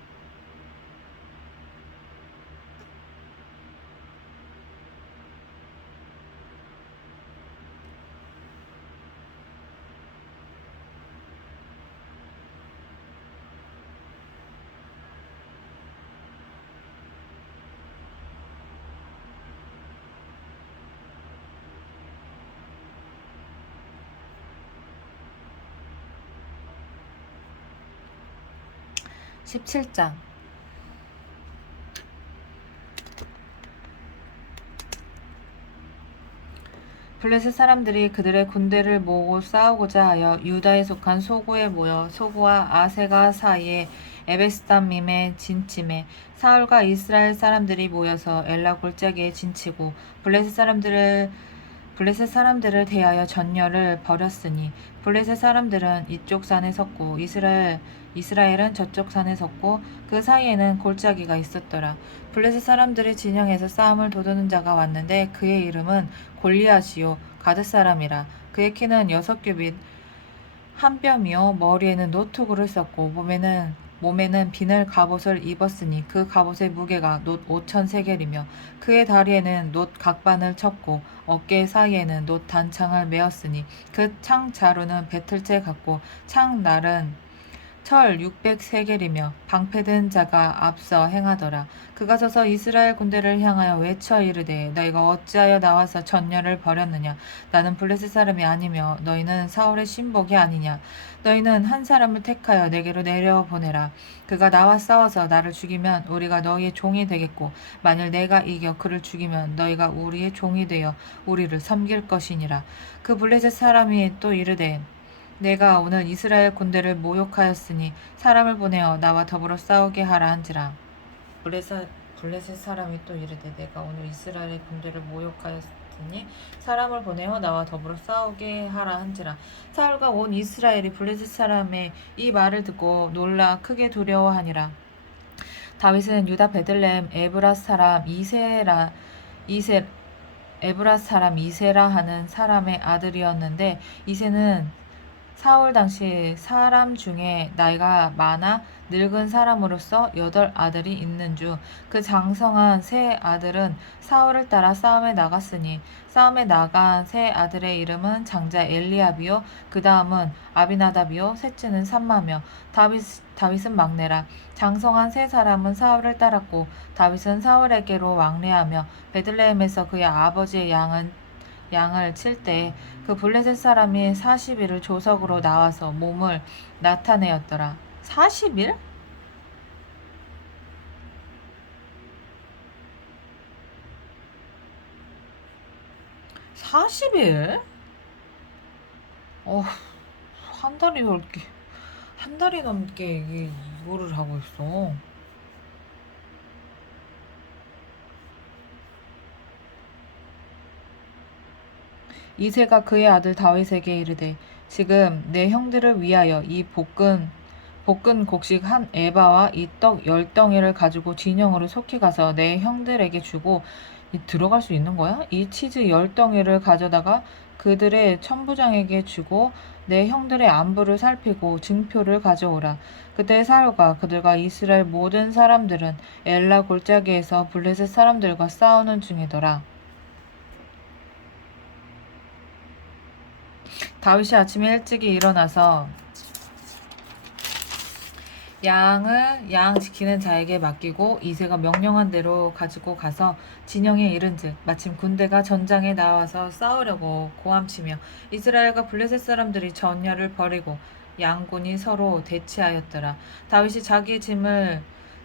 (17장) 블레셋 사람들이 그들의 군대를 모으고 싸우고자 하여 유다에 속한 소고에 모여 소고와 아세가 사이에 에베스담밈에 진침해 사울과 이스라엘 사람들이 모여서 엘라 골짜기에 진치고 블레셋 사람들을 대하여 전열을 벌였으니 블레셋 사람들은 이쪽 산에 섰고 이스라엘은 저쪽 산에 섰고 그 사이에는 골짜기가 있었더라. 블레셋 사람들의 진영에서 싸움을 도두는 자가 왔는데 그의 이름은 골리앗이요 가드 사람이라. 그의 키는 6규빗 한 뼘이요 머리에는 노투구를 썼고 몸에는 비늘 갑옷을 입었으니 그 갑옷의 무게가 놋 5,000세겔이며 그의 다리에는 놋 각반을 쳤고 어깨 사이에는 놋 단창을 메었으니 그 창 자루는 배틀째 같고 창 날은 철 600세겔이며 방패든 자가 앞서 행하더라. 그가 서서 이스라엘 군대를 향하여 외쳐 이르되 너희가 어찌하여 나와서 전열을 벌였느냐. 나는 블레셋 사람이 아니며 너희는 사울의 신복이 아니냐. 너희는 한 사람을 택하여 내게로 내려보내라. 그가 나와 싸워서 나를 죽이면 우리가 너희의 종이 되겠고 만일 내가 이겨 그를 죽이면 너희가 우리의 종이 되어 우리를 섬길 것이니라. 그 블레셋 사람이 또 이르되 내가 오늘 이스라엘 군대를 모욕하였으니 사람을 보내어 나와 더불어 싸우게 하라 한지라. 블레셋 사람이 또 이르되 내가 오늘 이스라엘 군대를 모욕하였으니 있으니 사람을 보내어 나와 더불어 싸우게 하라 한지라. 사울과 온 이스라엘이 블레셋 사람의 이 말을 듣고 놀라 크게 두려워하니라. 다윗은 유다 베들레헴 에브라 사람 이세라 하는 사람의 아들이었는데, 이세는 사울 당시 사람 중에 나이가 많아 늙은 사람으로서 8아들이 있는 중 그 장성한 세 아들은 사울을 따라 싸움에 나갔으니, 싸움에 나간 세 아들의 이름은 장자 엘리압이요 그 다음은 아비나답이요 셋째는 삼마며 다윗은 막내라. 장성한 세 사람은 사울을 따랐고, 다윗은 사울에게로 왕래하며 베들레헴에서 그의 아버지의 양을 칠 때 그 블레셋 사람이 40일을 조석으로 나와서 몸을 나타내었더라. 40일? 40일? 어, 한 달이 넘게, 한 달이 넘게 이거를 하고 있어. 이새가 그의 아들 다윗에게 이르되, 지금 내 형들을 위하여 이 볶은 곡식 한 에바와 이 떡 10덩이를 가지고 진영으로 속히 가서 내 형들에게 주고, 들어갈 수 있는 거야? 이 치즈 10덩이를 가져다가 그들의 천부장에게 주고 내 형들의 안부를 살피고 증표를 가져오라. 그때 사울과 그들과 이스라엘 모든 사람들은 엘라 골짜기에서 블레셋 사람들과 싸우는 중이더라. 다윗이 아침에 일찍이 일어나서 양 지키는 자에게 맡기고 이새가 명령한 대로 가지고 가서 진영에 이른즉 마침 군대가 전장에 나와서 싸우려고 고함치며 이스라엘과 블레셋 사람들이 전열을 벌이고 양군이 서로 대치하였더라. 다윗이 자기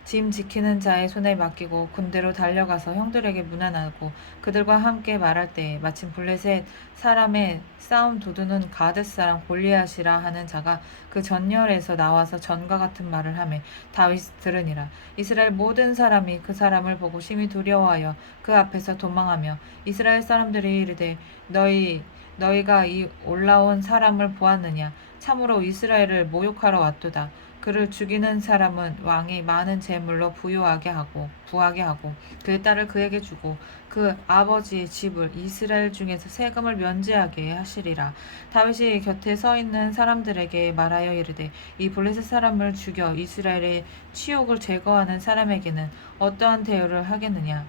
짐 지키는 자의 손에 맡기고 군대로 달려가서 형들에게 문안하고 그들과 함께 말할 때에 마침 블레셋 사람의 싸움 도두는 가뎃 사람 골리앗이라 하는 자가 그 전열에서 나와서 전과 같은 말을 하매 다윗이 들으니라. 이스라엘 모든 사람이 그 사람을 보고 심히 두려워하여 그 앞에서 도망하며 이스라엘 사람들이 이르되 너희가 이 올라온 사람을 보았느냐? 참으로 이스라엘을 모욕하러 왔도다. 그를 죽이는 사람은 왕이 많은 재물로 부하게 하고 그의 딸을 그에게 주고 그 아버지의 집을 이스라엘 중에서 세금을 면제하게 하시리라. 다윗이 곁에 서 있는 사람들에게 말하여 이르되 이 블레셋 사람을 죽여 이스라엘의 치욕을 제거하는 사람에게는 어떠한 대우를 하겠느냐?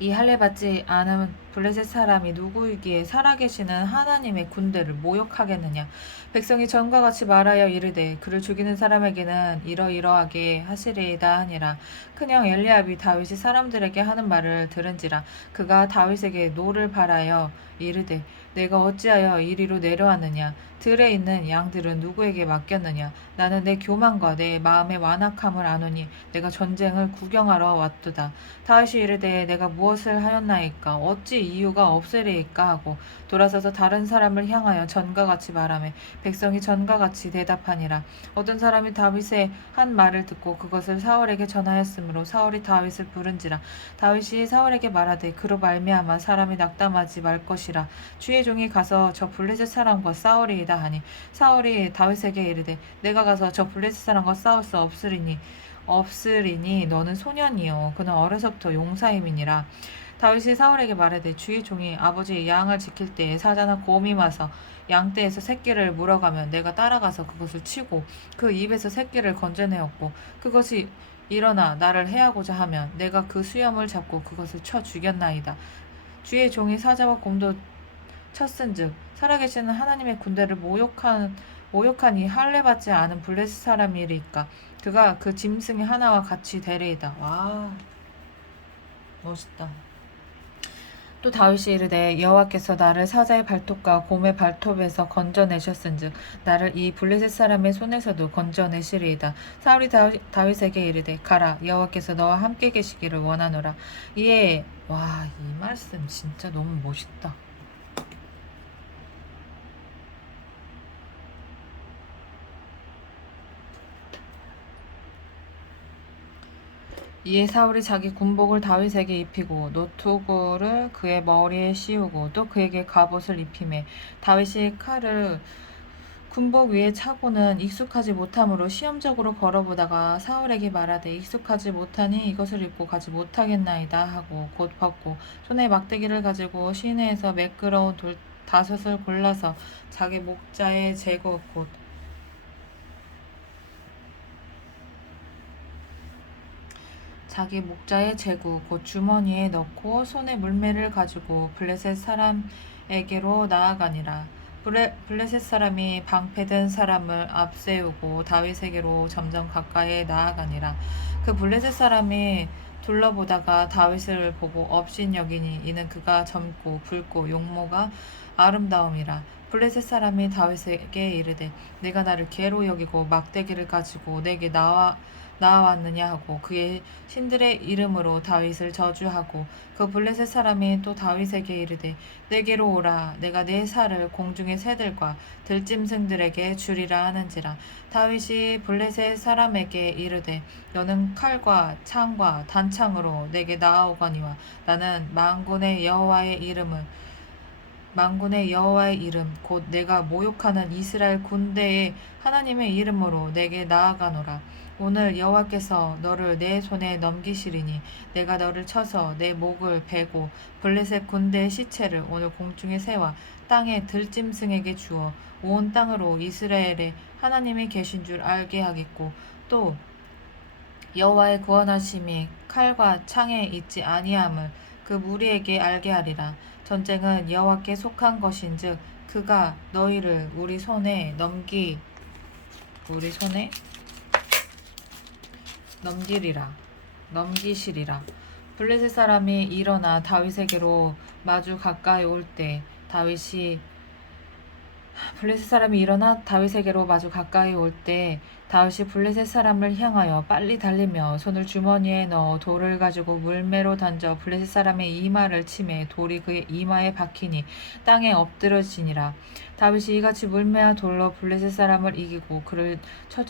이 할례 받지 않은 블레셋 사람이 누구이기에 살아계시는 하나님의 군대를 모욕하겠느냐? 백성이 전과 같이 말하여 이르되 그를 죽이는 사람에게는 이러이러하게 하시리이다 하니라. 큰형 엘리압이 다윗이 사람들에게 하는 말을 들은지라. 그가 다윗에게 노를 바라여 이르되 내가 어찌하여 이리로 내려왔느냐? 들에 있는 양들은 누구에게 맡겼느냐? 나는 내 교만과 내 마음의 완악함을 아노니 내가 전쟁을 구경하러 왔도다. 다윗이 이르되 내가 무엇을 하였나이까? 어찌 이유가 없으리이까? 하고 돌아서서 다른 사람을 향하여 전과 같이 말하며 백성이 전과 같이 대답하니라. 어떤 사람이 다윗의 한 말을 듣고 그것을 사울에게 전하였으므로 사울이 다윗을 부른지라. 다윗이 사울에게 말하되 그로 말미암아 사람이 낙담하지 말 것이라. 주의 종이 가서 저 블레셋 사람과 싸우리이다 하니 사울이 다윗에게 이르되 내가 가서 저 블레셋 사람과 싸울 수 없으리니 너는 소년이요 그는 어려서부터 용사임이니라. 다윗이 사울에게 말하되 주의 종이 아버지의 양을 지킬 때에 사자나 곰이 와서 양떼에서 새끼를 물어가면 내가 따라가서 그것을 치고 그 입에서 새끼를 건져내었고 그것이 일어나 나를 해하고자 하면 내가 그 수염을 잡고 그것을 쳐 죽였나이다. 주의 종이 사자와 곰도 쳤은즉 살아계시는 하나님의 군대를 모욕하니 할례 받지 않은 블레셋 사람이리까 그가 그 짐승의 하나와 같이 되리이다. 와, 멋있다. 또 다윗이 이르되 여호와께서 나를 사자의 발톱과 곰의 발톱에서 건져내셨은즉 나를 이 블레셋 사람의 손에서도 건져내시리이다. 사울이 다윗에게 이르되 가라 여호와께서 너와 함께 계시기를 원하노라. 이에 와, 이 말씀 진짜 너무 멋있다. 이에 사울이 자기 군복을 다윗에게 입히고 노투구를 그의 머리에 씌우고 또 그에게 갑옷을 입히매 다윗이 칼을 군복 위에 차고는 익숙하지 못함으로 시험적으로 걸어보다가 사울에게 말하되 익숙하지 못하니 이것을 입고 가지 못하겠나이다 하고 곧 벗고 손에 막대기를 가지고 시내에서 매끄러운 돌 5을 골라서 자기 목자에 재고 곧 자기 목자의 제구 곧 주머니에 넣고 손에 물매를 가지고 블레셋 사람에게로 나아가니라. 블레셋 사람이 방패든 사람을 앞세우고 다윗에게로 점점 가까이 나아가니라. 그 블레셋 사람이 둘러보다가 다윗을 보고 업신여기니 이는 그가 젊고 붉고 용모가 아름다움이라. 블레셋 사람이 다윗에게 이르되 내가 나를 개로 여기고 막대기를 가지고 내게 나아왔느냐 하고 그의 신들의 이름으로 다윗을 저주하고 그 블레셋 사람이 또 다윗에게 이르되 내게로 오라 내가 내 살을 공중의 새들과 들짐승들에게 주리라 하는지라. 다윗이 블레셋 사람에게 이르되 너는 칼과 창과 단창으로 내게 나아오거니와 나는 만군의 여호와의 이름 곧 내가 모욕하는 이스라엘 군대의 하나님의 이름으로 내게 나아가노라. 오늘 여호와께서 너를 내 손에 넘기시리니 내가 너를 쳐서 내 목을 베고 블레셋 군대의 시체를 오늘 공중의 새와 땅의 들짐승에게 주어 온 땅으로 이스라엘에 하나님이 계신 줄 알게 하겠고 또 여호와의 구원하심이 칼과 창에 있지 아니함을 그 무리에게 알게 하리라. 전쟁은 여호와께 속한 것인즉 그가 너희를 우리 손에 넘기시리라. 블레셋 사람이 일어나 다윗에게로 마주 가까이 올 때 다윗이 블레셋 사람을 향하여 빨리 달리며 손을 주머니에 넣어 돌을 가지고 물매로 던져 블레셋 사람의 이마를 치매 돌이 그의 이마에 박히니 땅에 엎드러지니라. 다윗이 이같이 물매와 돌로 블레셋 사람을 이기고 그를 쳐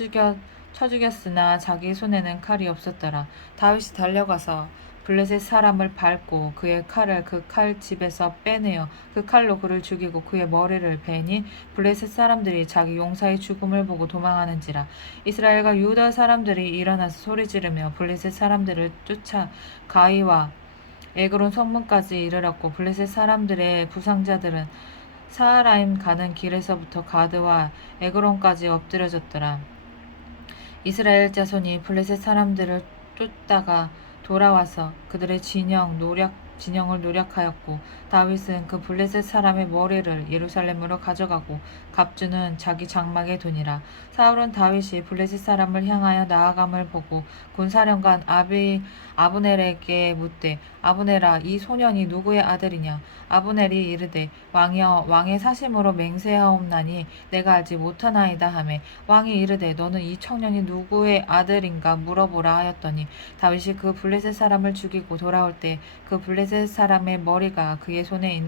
죽였으나 자기 손에는 칼이 없었더라. 다윗이 달려가서 블레셋 사람을 밟고 그의 칼을 그 칼집에서 빼내어 그 칼로 그를 죽이고 그의 머리를 베니 블레셋 사람들이 자기 용사의 죽음을 보고 도망하는지라. 이스라엘과 유다 사람들이 일어나서 소리지르며 블레셋 사람들을 쫓아 가이와 에그론 성문까지 이르렀고 블레셋 사람들의 부상자들은 사하라임 가는 길에서부터 가드와 에그론까지 엎드려졌더라. 이스라엘 자손이 블레셋 사람들을 쫓다가 돌아와서 그들의 진영을 노력하였고 다윗은 그 블레셋 사람의 머리를 예루살렘으로 가져가고 갑주는 자기 장막에 두니라. 사울은 다윗이 블레셋 사람을 향하여 나아감을 보고 군사령관 아브넬에게 묻되 아브넬아 이 소년이 누구의 아들이냐. 아브넬이 이르되 왕이여 왕의 사심으로 맹세하옵나니 내가 알지 못하나이다 하매 왕이 이르되 너는 이 청년이 누구의 아들인가 물어보라 하였더니 다윗이 그 블레셋 사람을 죽이고 돌아올 때 그 블레셋 사람의 머리가 그의 손에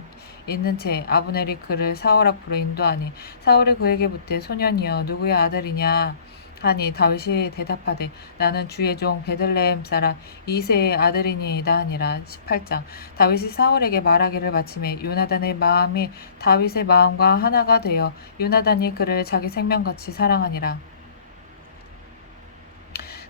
있는 채 아브넬이 그를 사울 앞으로 인도하니 사울이 그에게 묻되 소년이여 누구의 아들이냐 하니 다윗이 대답하되 나는 주의 종 베들레헴 사람 이새의 아들이니이다 하니라. 18장. 다윗이 사울에게 말하기를 마침에 요나단의 마음이 다윗의 마음과 하나가 되어 요나단이 그를 자기 생명같이 사랑하니라.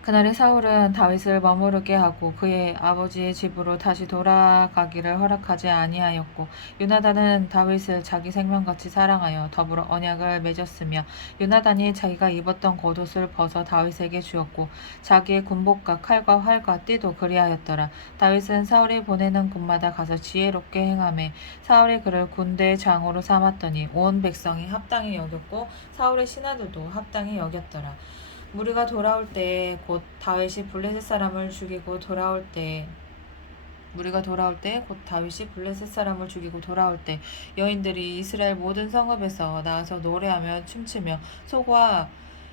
그날에 사울은 다윗을 머무르게 하고 그의 아버지의 집으로 다시 돌아가기를 허락하지 아니하였고 요나단은 다윗을 자기 생명같이 사랑하여 더불어 언약을 맺었으며 요나단이 자기가 입었던 겉옷을 벗어 다윗에게 주었고 자기의 군복과 칼과 활과 띠도 그리하였더라. 다윗은 사울이 보내는 곳마다 가서 지혜롭게 행하매 사울이 그를 군대의 장으로 삼았더니 온 백성이 합당히 여겼고 사울의 신하들도 합당히 여겼더라. 무리가 돌아올 때 곧 다윗이 블레셋 사람을 죽이고 돌아올 때 여인들이 이스라엘 모든 성읍에서 나와서 노래하며 춤추며 소고와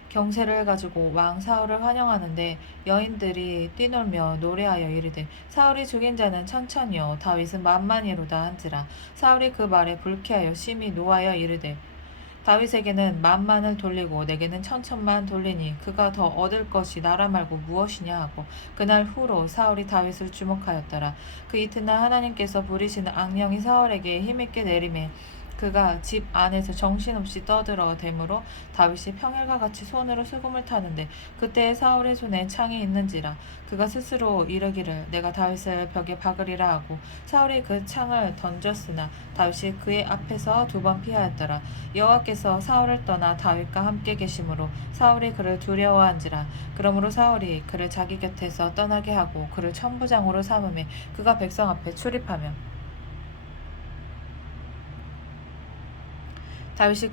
경세를 가지고 왕 사울을 환영하는데 여인들이 뛰놀며 노래하여 이르되 사울이 죽인 자는 천천히요 다윗은 만만히로다 한지라. 사울이 그 말에 불쾌하여 심히 노하여 이르되 다윗에게는 만만을 돌리고 내게는 천천만 돌리니 그가 더 얻을 것이 나라 말고 무엇이냐 하고 그날 후로 사울이 다윗을 주목하였더라. 그 이튿날 하나님께서 부리시는 악령이 사울에게 힘있게 내림에 그가 집 안에서 정신없이 떠들어 대므로 다윗이 평일과 같이 손으로 수금을 타는데 그때에 사울의 손에 창이 있는지라 그가 스스로 이르기를 내가 다윗을 벽에 박으리라 하고 사울이 그 창을 던졌으나 다윗이 그의 앞에서 2번 피하였더라. 여호와께서 사울을 떠나 다윗과 함께 계심으로 사울이 그를 두려워한지라. 그러므로 사울이 그를 자기 곁에서 떠나게 하고 그를 천부장으로 삼음에 그가 백성 앞에 출입하며 다윗이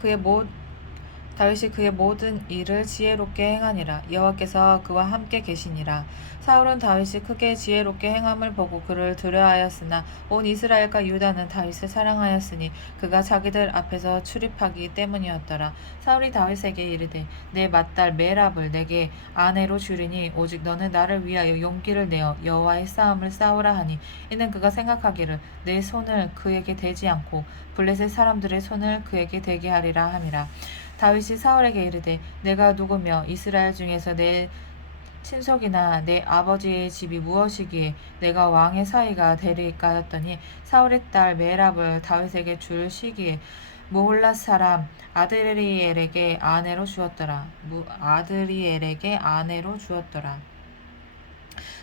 그의 모든 일을 지혜롭게 행하니라. 여호와께서 그와 함께 계시니라. 사울은 다윗이 크게 지혜롭게 행함을 보고 그를 두려워하였으나 온 이스라엘과 유다는 다윗을 사랑하였으니 그가 자기들 앞에서 출입하기 때문이었더라. 사울이 다윗에게 이르되 내 맏딸 메랍을 내게 아내로 주리니 오직 너는 나를 위하여 용기를 내어 여호와의 싸움을 싸우라 하니 이는 그가 생각하기를 내 손을 그에게 대지 않고 블레셋 사람들의 손을 그에게 대게 하리라 함이라. 다윗이 사울에게 이르되 내가 누구며 이스라엘 중에서 내 친속이나 내 아버지의 집이 무엇이기에 내가 왕의 사위가 되리이까 하였더니 사울의 딸 메랍을 다윗에게 줄 시기에 모홀랏 사람 아드리엘에게 아내로 주었더라.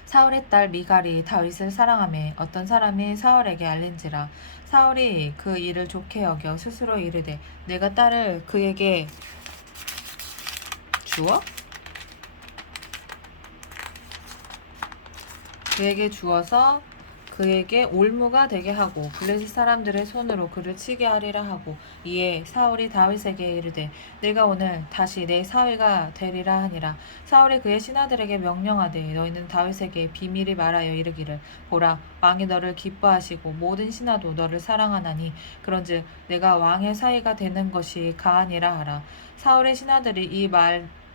사울의 딸 미갈이 다윗을 사랑하며 어떤 사람이 사울에게 알린지라. 사울이 그 일을 좋게 여겨 스스로 이르되 내가 딸을 그에게 주어? 그에게 주어서 그에게 올무가 되게 하고 블레셋 사람들의 손으로 그를 치게 하리라 하고 이에 사울이 다윗에게 이르되 내가 오늘 다시 내 사위가 되리라 하니라. 사울이 그의 신하들에게 명령하되 너희는 다윗에게 비밀히 말하여 이르기를 보라 왕이 너를 기뻐하시고 모든 신하도 너를 사랑하나니 그런즉 내가 왕의 사위가 되는 것이 가하니라 하라. 사울의 신하들이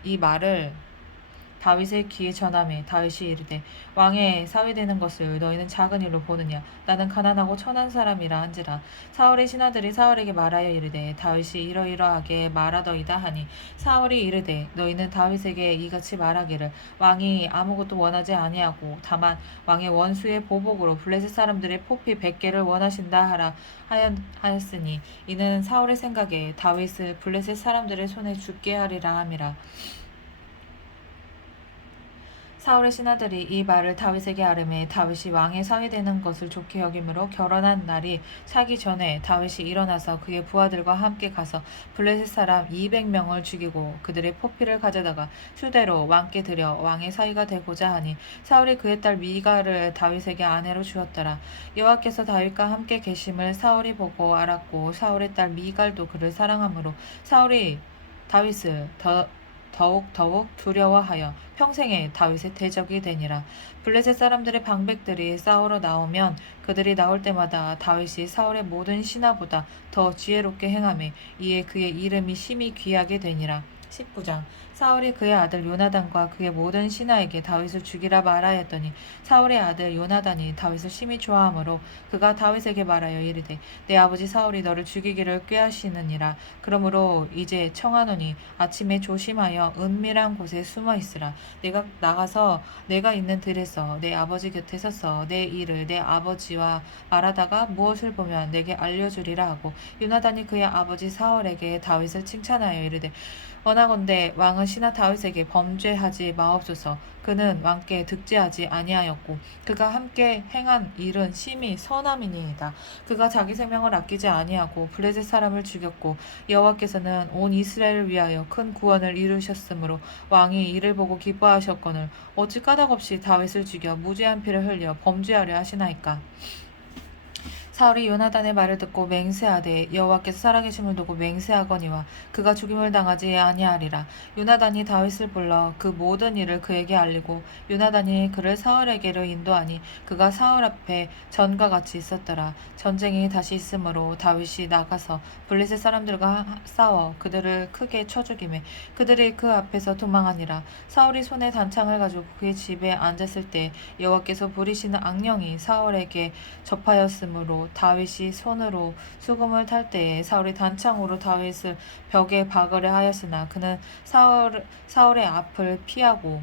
이 말을 다윗의 귀에 전하매 다윗이 이르되 왕의 사위 되는 것을 너희는 작은 일로 보느냐 나는 가난하고 천한 사람이라 한지라. 사울의 신하들이 사울에게 말하여 이르되 다윗이 이러이러하게 말하더이다 하니 사울이 이르되 너희는 다윗에게 이같이 말하기를 왕이 아무것도 원하지 아니하고 다만 왕의 원수의 보복으로 블레셋 사람들의 포피 100개를 원하신다 하라 하였으니 이는 사울의 생각에 다윗을 블레셋 사람들의 손에 죽게 하리라 함이라. 사울의 신하들이 이 말을 다윗에게 아뢰매 다윗이 왕의 사위 되는 것을 좋게 여김으로 결혼한 날이 차기 전에 다윗이 일어나서 그의 부하들과 함께 가서 블레셋 사람 200명을 죽이고 그들의 포피를 가져다가 수대로 왕께 드려 왕의 사위가 되고자 하니 사울이 그의 딸 미갈을 다윗에게 아내로 주었더라. 여호와께서 다윗과 함께 계심을 사울이 보고 알았고 사울의 딸 미갈도 그를 사랑하므로 사울이 다윗을 더욱 두려워하여 평생에 다윗의 대적이 되니라. 블레셋 사람들의 방백들이 싸우러 나오면 그들이 나올 때마다 다윗이 사울의 모든 신하보다 더 지혜롭게 행하며 이에 그의 이름이 심히 귀하게 되니라. 19장 사울이 그의 아들 요나단과 그의 모든 신하에게 다윗을 죽이라 말하였더니 사울의 아들 요나단이 다윗을 심히 좋아하므로 그가 다윗에게 말하여 이르되 내 아버지 사울이 너를 죽이기를 꾀하시느니라. 그러므로 이제 청하노니 아침에 조심하여 은밀한 곳에 숨어 있으라. 내가 나가서 내가 있는 들에서 내 아버지 곁에 서서 내 일을 내 아버지와 말하다가 무엇을 보면 내게 알려주리라 하고 요나단이 그의 아버지 사울에게 다윗을 칭찬하여 이르되 원하건대 왕은 신하 다윗에게 범죄하지 마옵소서. 그는 왕께 득죄하지 아니하였고 그가 함께 행한 일은 심히 선함이니이다. 그가 자기 생명을 아끼지 아니하고 블레셋 사람을 죽였고 여호와께서는 온 이스라엘을 위하여 큰 구원을 이루셨으므로 왕이 이를 보고 기뻐하셨거늘 어찌 까닭없이 다윗을 죽여 무죄한 피를 흘려 범죄하려 하시나이까. 사울이 요나단의 말을 듣고 맹세하되 여호와께서 살아계심을 두고 맹세하거니와 그가 죽임을 당하지 아니하리라. 요나단이 다윗을 불러 그 모든 일을 그에게 알리고 요나단이 그를 사울에게로 인도하니 그가 사울 앞에 전과 같이 있었더라. 전쟁이 다시 있으므로 다윗이 나가서 블레셋 사람들과 싸워 그들을 크게 쳐 죽이매 그들이 그 앞에서 도망하니라. 사울이 손에 단창을 가지고 그의 집에 앉았을 때 여호와께서 부리시는 악령이 사울에게 접하였으므로 다윗이 손으로 수금을 탈 때에 사울이 단창으로 다윗을 벽에 박으려 하였으나 그는 사울의 앞을 피하고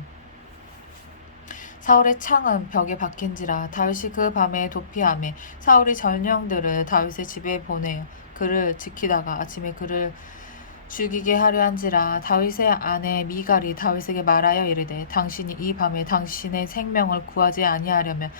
사울의 창은 벽에 박힌지라. 다윗이 그 밤에 도피하매 사울이 전령들을 다윗의 집에 보내어 그를 지키다가 아침에 그를 죽이게 하려 한지라. 다윗의 아내 미갈이 다윗에게 말하여 이르되 당신이 이 밤에 당신의 생명을 구하지 아니하려면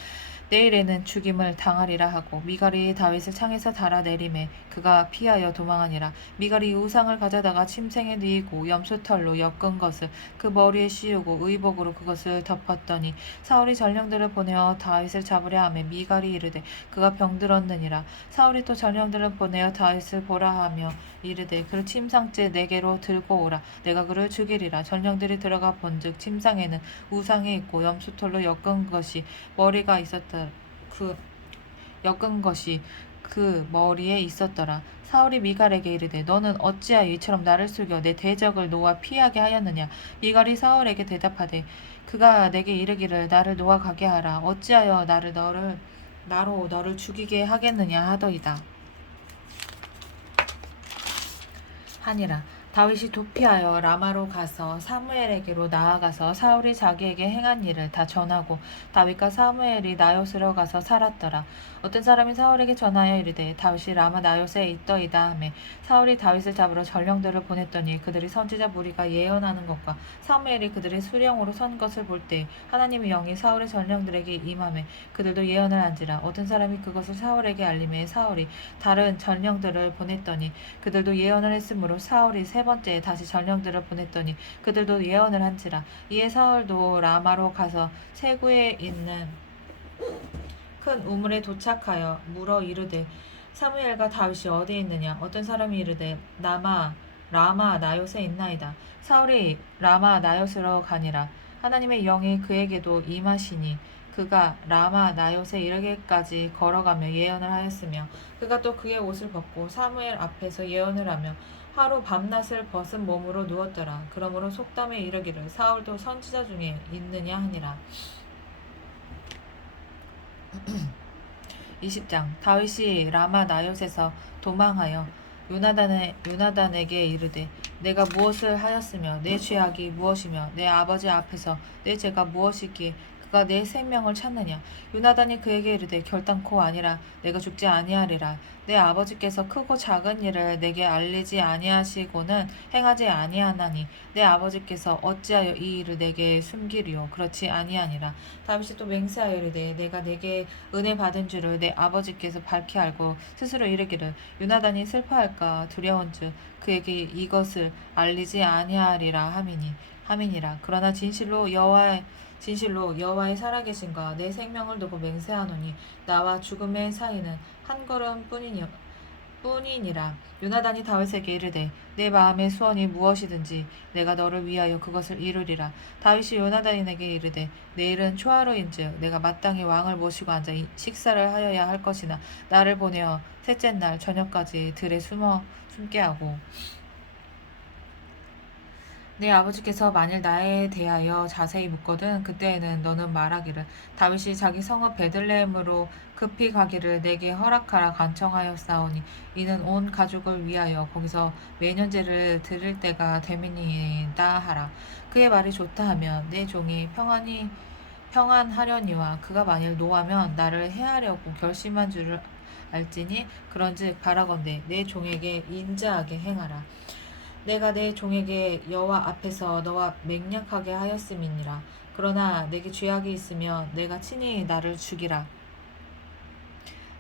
내일에는 죽임을 당하리라 하고 미갈이 다윗을 창에서 달아내림에 그가 피하여 도망하니라. 미갈이 우상을 가져다가 침생에 넣이고 염소털로 엮은 것을 그 머리에 씌우고 의복으로 그것을 덮었더니 사울이 전령들을 보내어 다윗을 잡으려 하매 미갈이 이르되 그가 병들었느니라. 사울이 또 전령들을 보내어 다윗을 보라 하며 이르되 그를 침상째 내게로 들고 오라. 내가 그를 죽이리라. 전령들이 들어가 본즉 침상에는 우상이 있고 염소털로 엮은 것이 머리가 있었다. 엮은 것이 그 머리에 있었더라. 사울이 미갈에게 이르되 너는 어찌하여 이처럼 나를 속여 내 대적을 놓아 피하게 하였느냐. 미갈이 사울에게 대답하되 그가 내게 이르기를 나를 놓아 가게 하라. 어찌하여 나로 너를 죽이게 하겠느냐 하더이다. 하니라. 다윗이 도피하여 라마로 가서 사무엘에게로 나아가서 사울이 자기에게 행한 일을 다 전하고 다윗과 사무엘이 나요스로 가서 살았더라. 어떤 사람이 사울에게 전하여 이르되 다윗이 라마 나요스에 있더이다 하매 사울이 다윗을 잡으러 전령들을 보냈더니 그들이 선지자 무리가 예언하는 것과 사무엘이 그들의 수령으로 선 것을 볼 때 하나님의 영이 사울의 전령들에게 임하매 그들도 예언을 한지라. 어떤 사람이 그것을 사울에게 알림해 사울이 다른 전령들을 보냈더니 그들도 예언을 했으므로 사울이 세 번째에 다시 전령들을 보냈더니 그들도 예언을 한지라. 이에 사울도 라마로 가서 세구에 있는 큰 우물에 도착하여 물어 이르되 사무엘과 다윗이 어디에 있느냐. 어떤 사람이 이르되 라마 나요스에 있나이다. 사울이 라마 나요스로 가니라. 하나님의 영이 그에게도 임하시니 그가 라마 나요스에 이르기까지 걸어가며 예언을 하였으며 그가 또 그의 옷을 벗고 사무엘 앞에서 예언을 하며 하루 밤낮을 벗은 몸으로 누웠더라. 그러므로 속담에 이르기를 사울도 선지자 중에 있느냐 하니라. 20장. 다윗이 라마 나요스에서 도망하여 요나단에게 이르되 내가 무엇을 하였으며 내 죄악이 무엇이며 내 아버지 앞에서 내 죄가 무엇이기에 그가 내 생명을 찾느냐. 요나단이 그에게 이르되 결단코 아니라 내가 죽지 아니하리라. 내 아버지께서 크고 작은 일을 내게 알리지 아니하시고는 행하지 아니하나니 내 아버지께서 어찌하여 이 일을 내게 숨기리요. 그렇지 아니하니라. 다윗이 또 맹세하여 이르되 내가 내게 은혜 받은 줄을 내 아버지께서 밝히 알고 스스로 이르기를 요나단이 슬퍼할까 두려운즉 그에게 이것을 알리지 아니하리라 함이니라. 그러나 진실로 여호와의 살아계신과 내 생명을 두고 맹세하노니 나와 죽음의 사이는 한 걸음 뿐이니라. 요나단이 다윗에게 이르되 내 마음의 소원이 무엇이든지 내가 너를 위하여 그것을 이루리라. 다윗이 요나단에게 이르되 내일은 초하루인즉 내가 마땅히 왕을 모시고 앉아 식사를 하여야 할 것이나 나를 보내어 셋째 날 저녁까지 들에 숨게 하고 내 아버지께서 만일 나에 대하여 자세히 묻거든 그때에는 너는 말하기를 다윗이 자기 성읍 베들레헴으로 급히 가기를 내게 허락하라 간청하였사오니 이는 온 가족을 위하여 거기서 매년제를 드릴 때가 됨이니이다 하라. 그의 말이 좋다 하면 내 종이 평안하려니와 그가 만일 노하면 나를 해하려고 결심한 줄을 알지니 그런즉 바라건대 내 종에게 인자하게 행하라. 내가 내 종에게 여호와 앞에서 너와 맹약하게 하였음이니라. 그러나 내게 죄악이 있으며 내가 친히 나를 죽이라.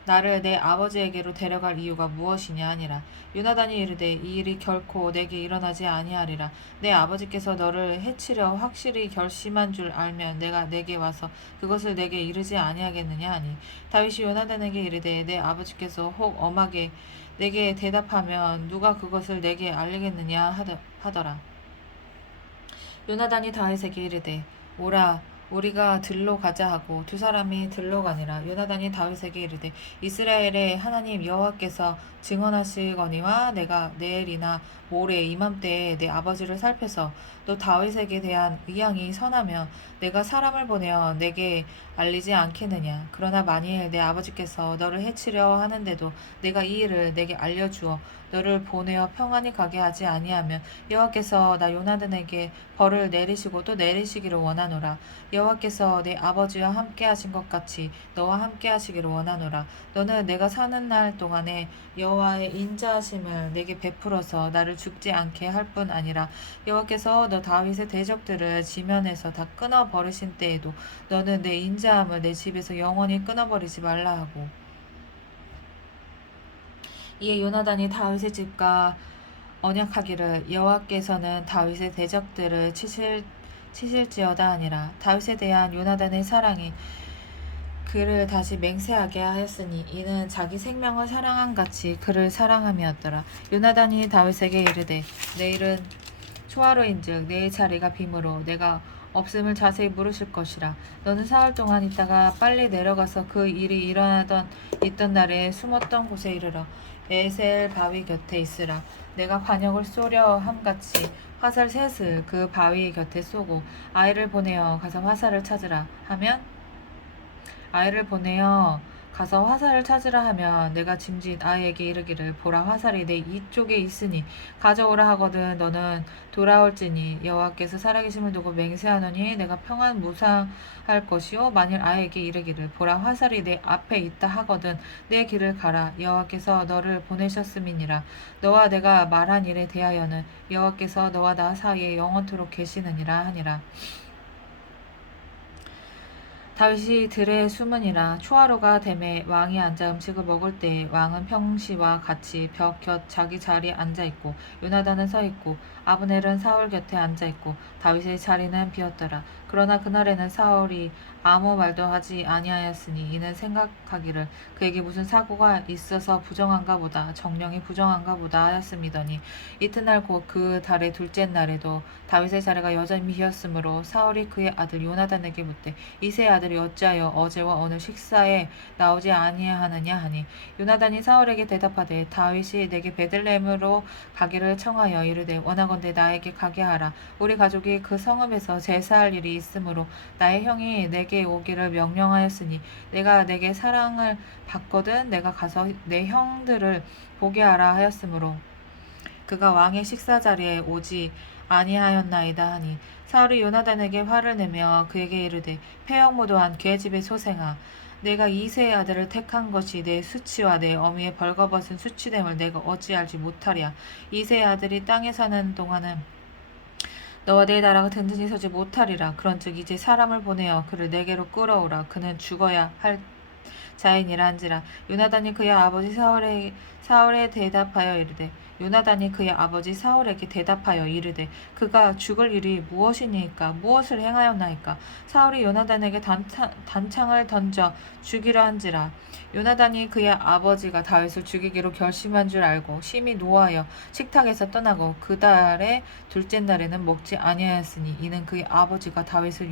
나를 내 아버지에게로 데려갈 이유가 무엇이냐 하니라. 요나단이 이르되 이 일이 결코 내게 일어나지 아니하리라. 내 아버지께서 너를 해치려 확실히 결심한 줄 알면 내가 내게 와서 그것을 내게 이르지 아니하겠느냐 하니 다윗이 요나단에게 이르되 내 아버지께서 혹 엄하게 내게 대답하면 누가 그것을 내게 알리겠느냐 하더라. 요나단이 다윗에게 이르되 오라 우리가 들로 가자 하고 두 사람이 들로 가니라. 요나단이 다윗에게 이르되 이스라엘의 하나님 여호와께서 증언하시거니와 내가 내일이나 모레 이맘때에 내 아버지를 살펴서 너 다윗에게 대한 의향이 선하며 내가 사람을 보내어 내게 알리지 않겠느냐. 그러나 만일 내 아버지께서 너를 해치려 하는데도 내가 이 일을 내게 알려주어 너를 보내어 평안히 가게 하지 아니하면 여호와께서 나 요나단에게 벌을 내리시고 또 내리시기를 원하노라. 여호와께서 내 아버지와 함께 하신 것 같이 너와 함께 하시기를 원하노라. 너는 내가 사는 날 동안에 여호와의 인자하심을 내게 베풀어서 나를 죽지 않게 할 뿐 아니라 여호와께서 너 다윗의 대적들을 지면에서 다 끊어 버리신 때에도 너는 내 인자함을 내 집에서 영원히 끊어 버리지 말라 하고. 이에 요나단이 다윗의 집과 언약하기를 여호와께서는 다윗의 대적들을 치실지어다 하니라. 다윗에 대한 요나단의 사랑이 그를 다시 맹세하게 하였으니 이는 자기 생명을 사랑한 같이 그를 사랑함이었더라. 요나단이 다윗에게 이르되 내일은 초하루인즉 내일 자리가 빔으로 내가 없음을 자세히 물으실 것이라. 너는 사흘 동안 있다가 빨리 내려가서 그 일이 있던 날에 숨었던 곳에 이르러 에셀 바위 곁에 있으라. 내가 관역을 쏘려 함같이 화살 셋을 그 바위 곁에 쏘고 아이를 보내어 가서 화살을 찾으라 하면 아이를 보내어 가서 화살을 찾으라 하면 내가 짐짓 아이에게 이르기를 보라 화살이 내 이쪽에 있으니 가져오라 하거든 너는 돌아올지니 여호와께서 살아계심을 두고 맹세하노니 내가 평안 무사할 것이요 만일 아이에게 이르기를 보라 화살이 내 앞에 있다 하거든 내 길을 가라 여호와께서 너를 보내셨음이니라. 너와 내가 말한 일에 대하여는 여호와께서 너와 나 사이에 영원토록 계시느니라 하니라. 다윗이 들에 숨으니라. 초하루가 되매 왕이 앉아 음식을 먹을 때에 왕은 평시와 같이 벽 곁 자기 자리에 앉아 있고 요나단은 서 있고 아브넬은 사울 곁에 앉아 있고 다윗의 자리는 비었더라. 그러나 그날에는 사울이 아무 말도 하지 아니하였으니 이는 생각하기를 그에게 무슨 사고가 있어서 부정한가 보다 정령이 부정한가 보다 하였음이더니 이튿날 곧 그 달의 둘째 날에도 다윗의 자리가 여전히 비었으므로 사울이 그의 아들 요나단에게 묻되 이새의 아들이 어찌하여 어제와 오늘 식사에 나오지 아니하느냐 하니 요나단이 사울에게 대답하되 다윗이 내게 베들레헴으로 가기를 청하여 이르되 원하건대 나에게 가게 하라. 우리 가족이 그 성읍에서 제사할 일이 있으므로 나의 형이 내게 오기를 명령하였으니 내가 내게 사랑을 받거든 내가 가서 내 형들을 보게 하라 하였으므로 그가 왕의 식사 자리에 오지 아니하였나이다 하니 사울이 요나단에게 화를 내며 그에게 이르되 패역무도한 계집의 소생아 내가 이새의 아들을 택한 것이 내 수치와 내 어미의 벌거벗은 수치됨을 내가 어찌 알지 못하랴. 이새의 아들이 땅에 사는 동안은 너와 내 나라가 든든히 서지 못하리라. 그런즉 이제 사람을 보내어 그를 내게로 끌어오라. 그는 죽어야 할 자인이라 한지라. 요나단이 그의 아버지 사울에 대답하여 이르되 요나단이 그의 아버지 사울에게 대답하여 이르되 그가 죽을 일이 무엇이니까 무엇을 행하였나이까. 사울이 요나단에게 단창을 던져 죽이려 한지라. 요나단이 그의 아버지가 다윗을 죽이기로 결심한 줄 알고 심히 노하여 식탁에서 떠나고 그 달의 둘째 날에는 먹지 아니하였으니 이는 그의 아버지가 다윗을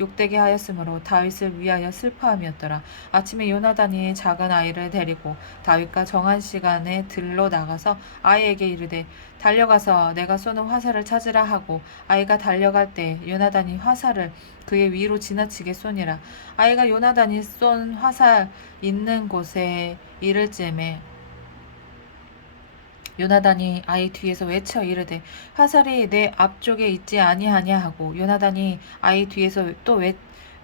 욕되게 하였으므로 다윗을 위하여 슬퍼함이었더라. 아침에 요나단이 작은 아이를 데리고 다윗과 정한 시간에 들로 나가서 아이에게 이르되 달려가서 내가 쏘는 화살을 찾으라 하고 아이가 달려갈 때 요나단이 화살을 그의 위로 지나치게 쏘니라. 아이가 요나단이 쏜 화살 있는 곳에 이를 쯤에 요나단이 아이 뒤에서 외쳐 이르되 화살이 내 앞쪽에 있지 아니하냐 하고 요나단이 아이 뒤에서 또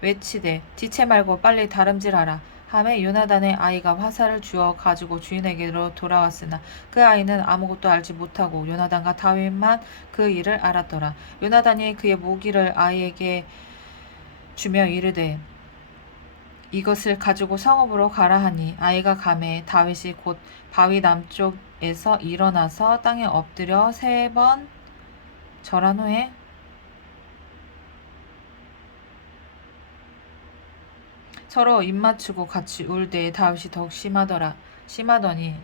외치되 지체 말고 빨리 다름질하라 하매 요나단의 아이가 화살을 주어 가지고 주인에게로 돌아왔으나 그 아이는 아무것도 알지 못하고 요나단과 다윗만 그 일을 알았더라. 요나단이 그의 무기를 아이에게 주며 이르되 이것을 가지고 성읍으로 가라 하니 아이가 가매 다윗이 곧 바위 남쪽에서 일어나서 땅에 엎드려 3번 절한 후에 서로 입맞추고 같이 울되 다윗이 더욱 심하더니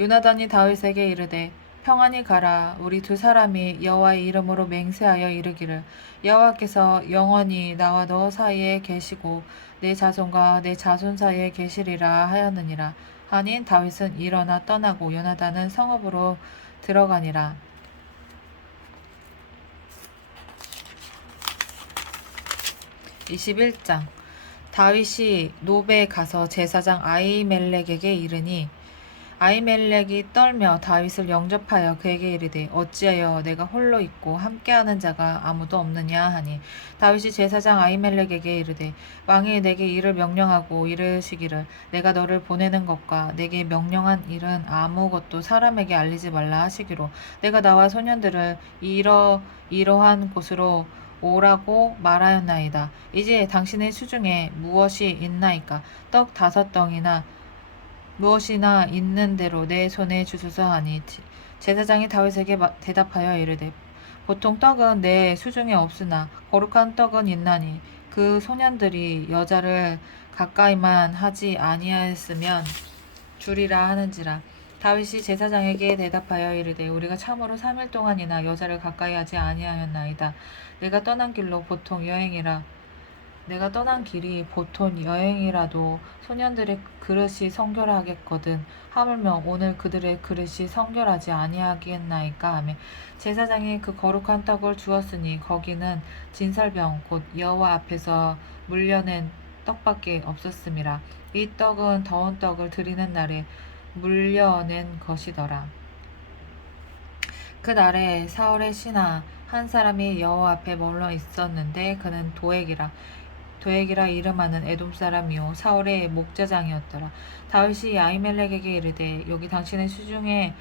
요나단이 다윗에게 이르되 평안히 가라. 우리 두 사람이 여호와의 이름으로 맹세하여 이르기를 여호와께서 영원히 나와 너 사이에 계시고 내 자손과 내 자손 사이에 계시리라 하였느니라. 하니 다윗은 일어나 떠나고 요나단은 성읍으로 들어가니라. 21장. 다윗이 노베에 가서 제사장 아히멜렉에게 이르니 아히멜렉이 떨며 다윗을 영접하여 그에게 이르되 어찌하여 내가 홀로 있고 함께하는 자가 아무도 없느냐 하니 다윗이 제사장 아히멜렉에게 이르되 왕이 내게 이를 명령하고 이르시기를 내가 너를 보내는 것과 내게 명령한 일은 아무것도 사람에게 알리지 말라 하시기로 내가 나와 소년들을 이러한 곳으로 오라고 말하였나이다. 이제 당신의 수중에 무엇이 있나이까? 떡 5덩이나 무엇이나 있는 대로 내 손에 주소서 하니 제사장이 다윗에게 대답하여 이르되 보통 떡은 내 수중에 없으나 거룩한 떡은 있나니 그 소년들이 여자를 가까이만 하지 아니하였으면 주리라 하는지라. 다윗이 제사장에게 대답하여 이르되 우리가 참으로 3일 동안이나 여자를 가까이 하지 아니하였나이다. 내가 떠난 길이 보통 여행이라도 소년들의 그릇이 성결하겠거든. 하물며 오늘 그들의 그릇이 성결하지 아니하겠나이까 하며 제사장이 그 거룩한 떡을 주었으니 거기는 진설병 곧 여호와 앞에서 물려낸 떡밖에 없었음이라. 이 떡은 더운 떡을 드리는 날에 물려낸 것이더라. 그날에 사울의 신하 한 사람이 여호와 앞에 머물러 있었는데 그는 도액이라 이름하는 에돔 사람이요 사울의 목자장이었더라. 다윗이 아히멜렉에게 이르되 여기 당신의 수중에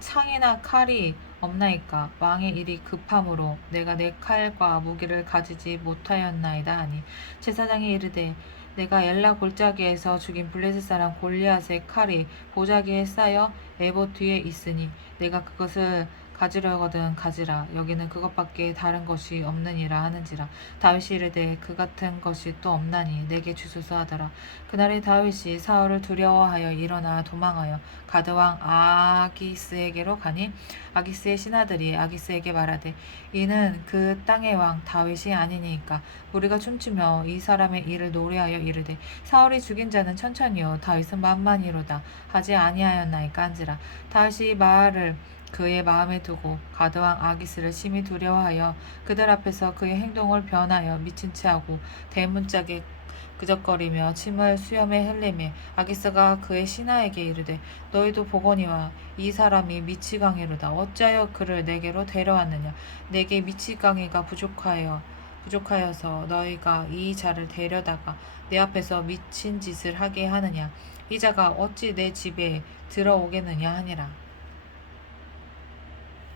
창이나 칼이 없나이까? 왕의 일이 급함으로 내가 내 칼과 무기를 가지지 못하였나이다 하니 제사장이 이르되 내가 엘라 골짜기에서 죽인 블레셋 사람 골리앗의 칼이 보자기에 쌓여 에봇 뒤에 있으니 내가 그것을 가지려거든 가지라. 여기는 그것밖에 다른 것이 없느니라 하는지라. 다윗이 이르되 그 같은 것이 또 없나니 내게 주소서 하더라. 그날에 다윗이 사울을 두려워하여 일어나 도망하여 가드왕 아기스에게로 가니 아기스의 신하들이 아기스에게 말하되 이는 그 땅의 왕 다윗이 아니니까 우리가 춤추며 이 사람의 일을 노래하여 이르되 사울이 죽인 자는 천천히요 다윗은 만만히로다 하지 아니하였나이까 한지라. 다윗이 이 말을 그의 마음에 두고 가드왕 아기스를 심히 두려워하여 그들 앞에서 그의 행동을 변하여 미친 채 하고 대문짝에 그적거리며 침을 수염에 흘리매 아기스가 그의 신하에게 이르되 너희도 보거니와 이 사람이 미치광이로다. 어찌하여 그를 내게로 데려왔느냐? 내게 미치광이가 부족하여서 너희가 이 자를 데려다가 내 앞에서 미친 짓을 하게 하느냐? 이 자가 어찌 내 집에 들어오겠느냐 하니라.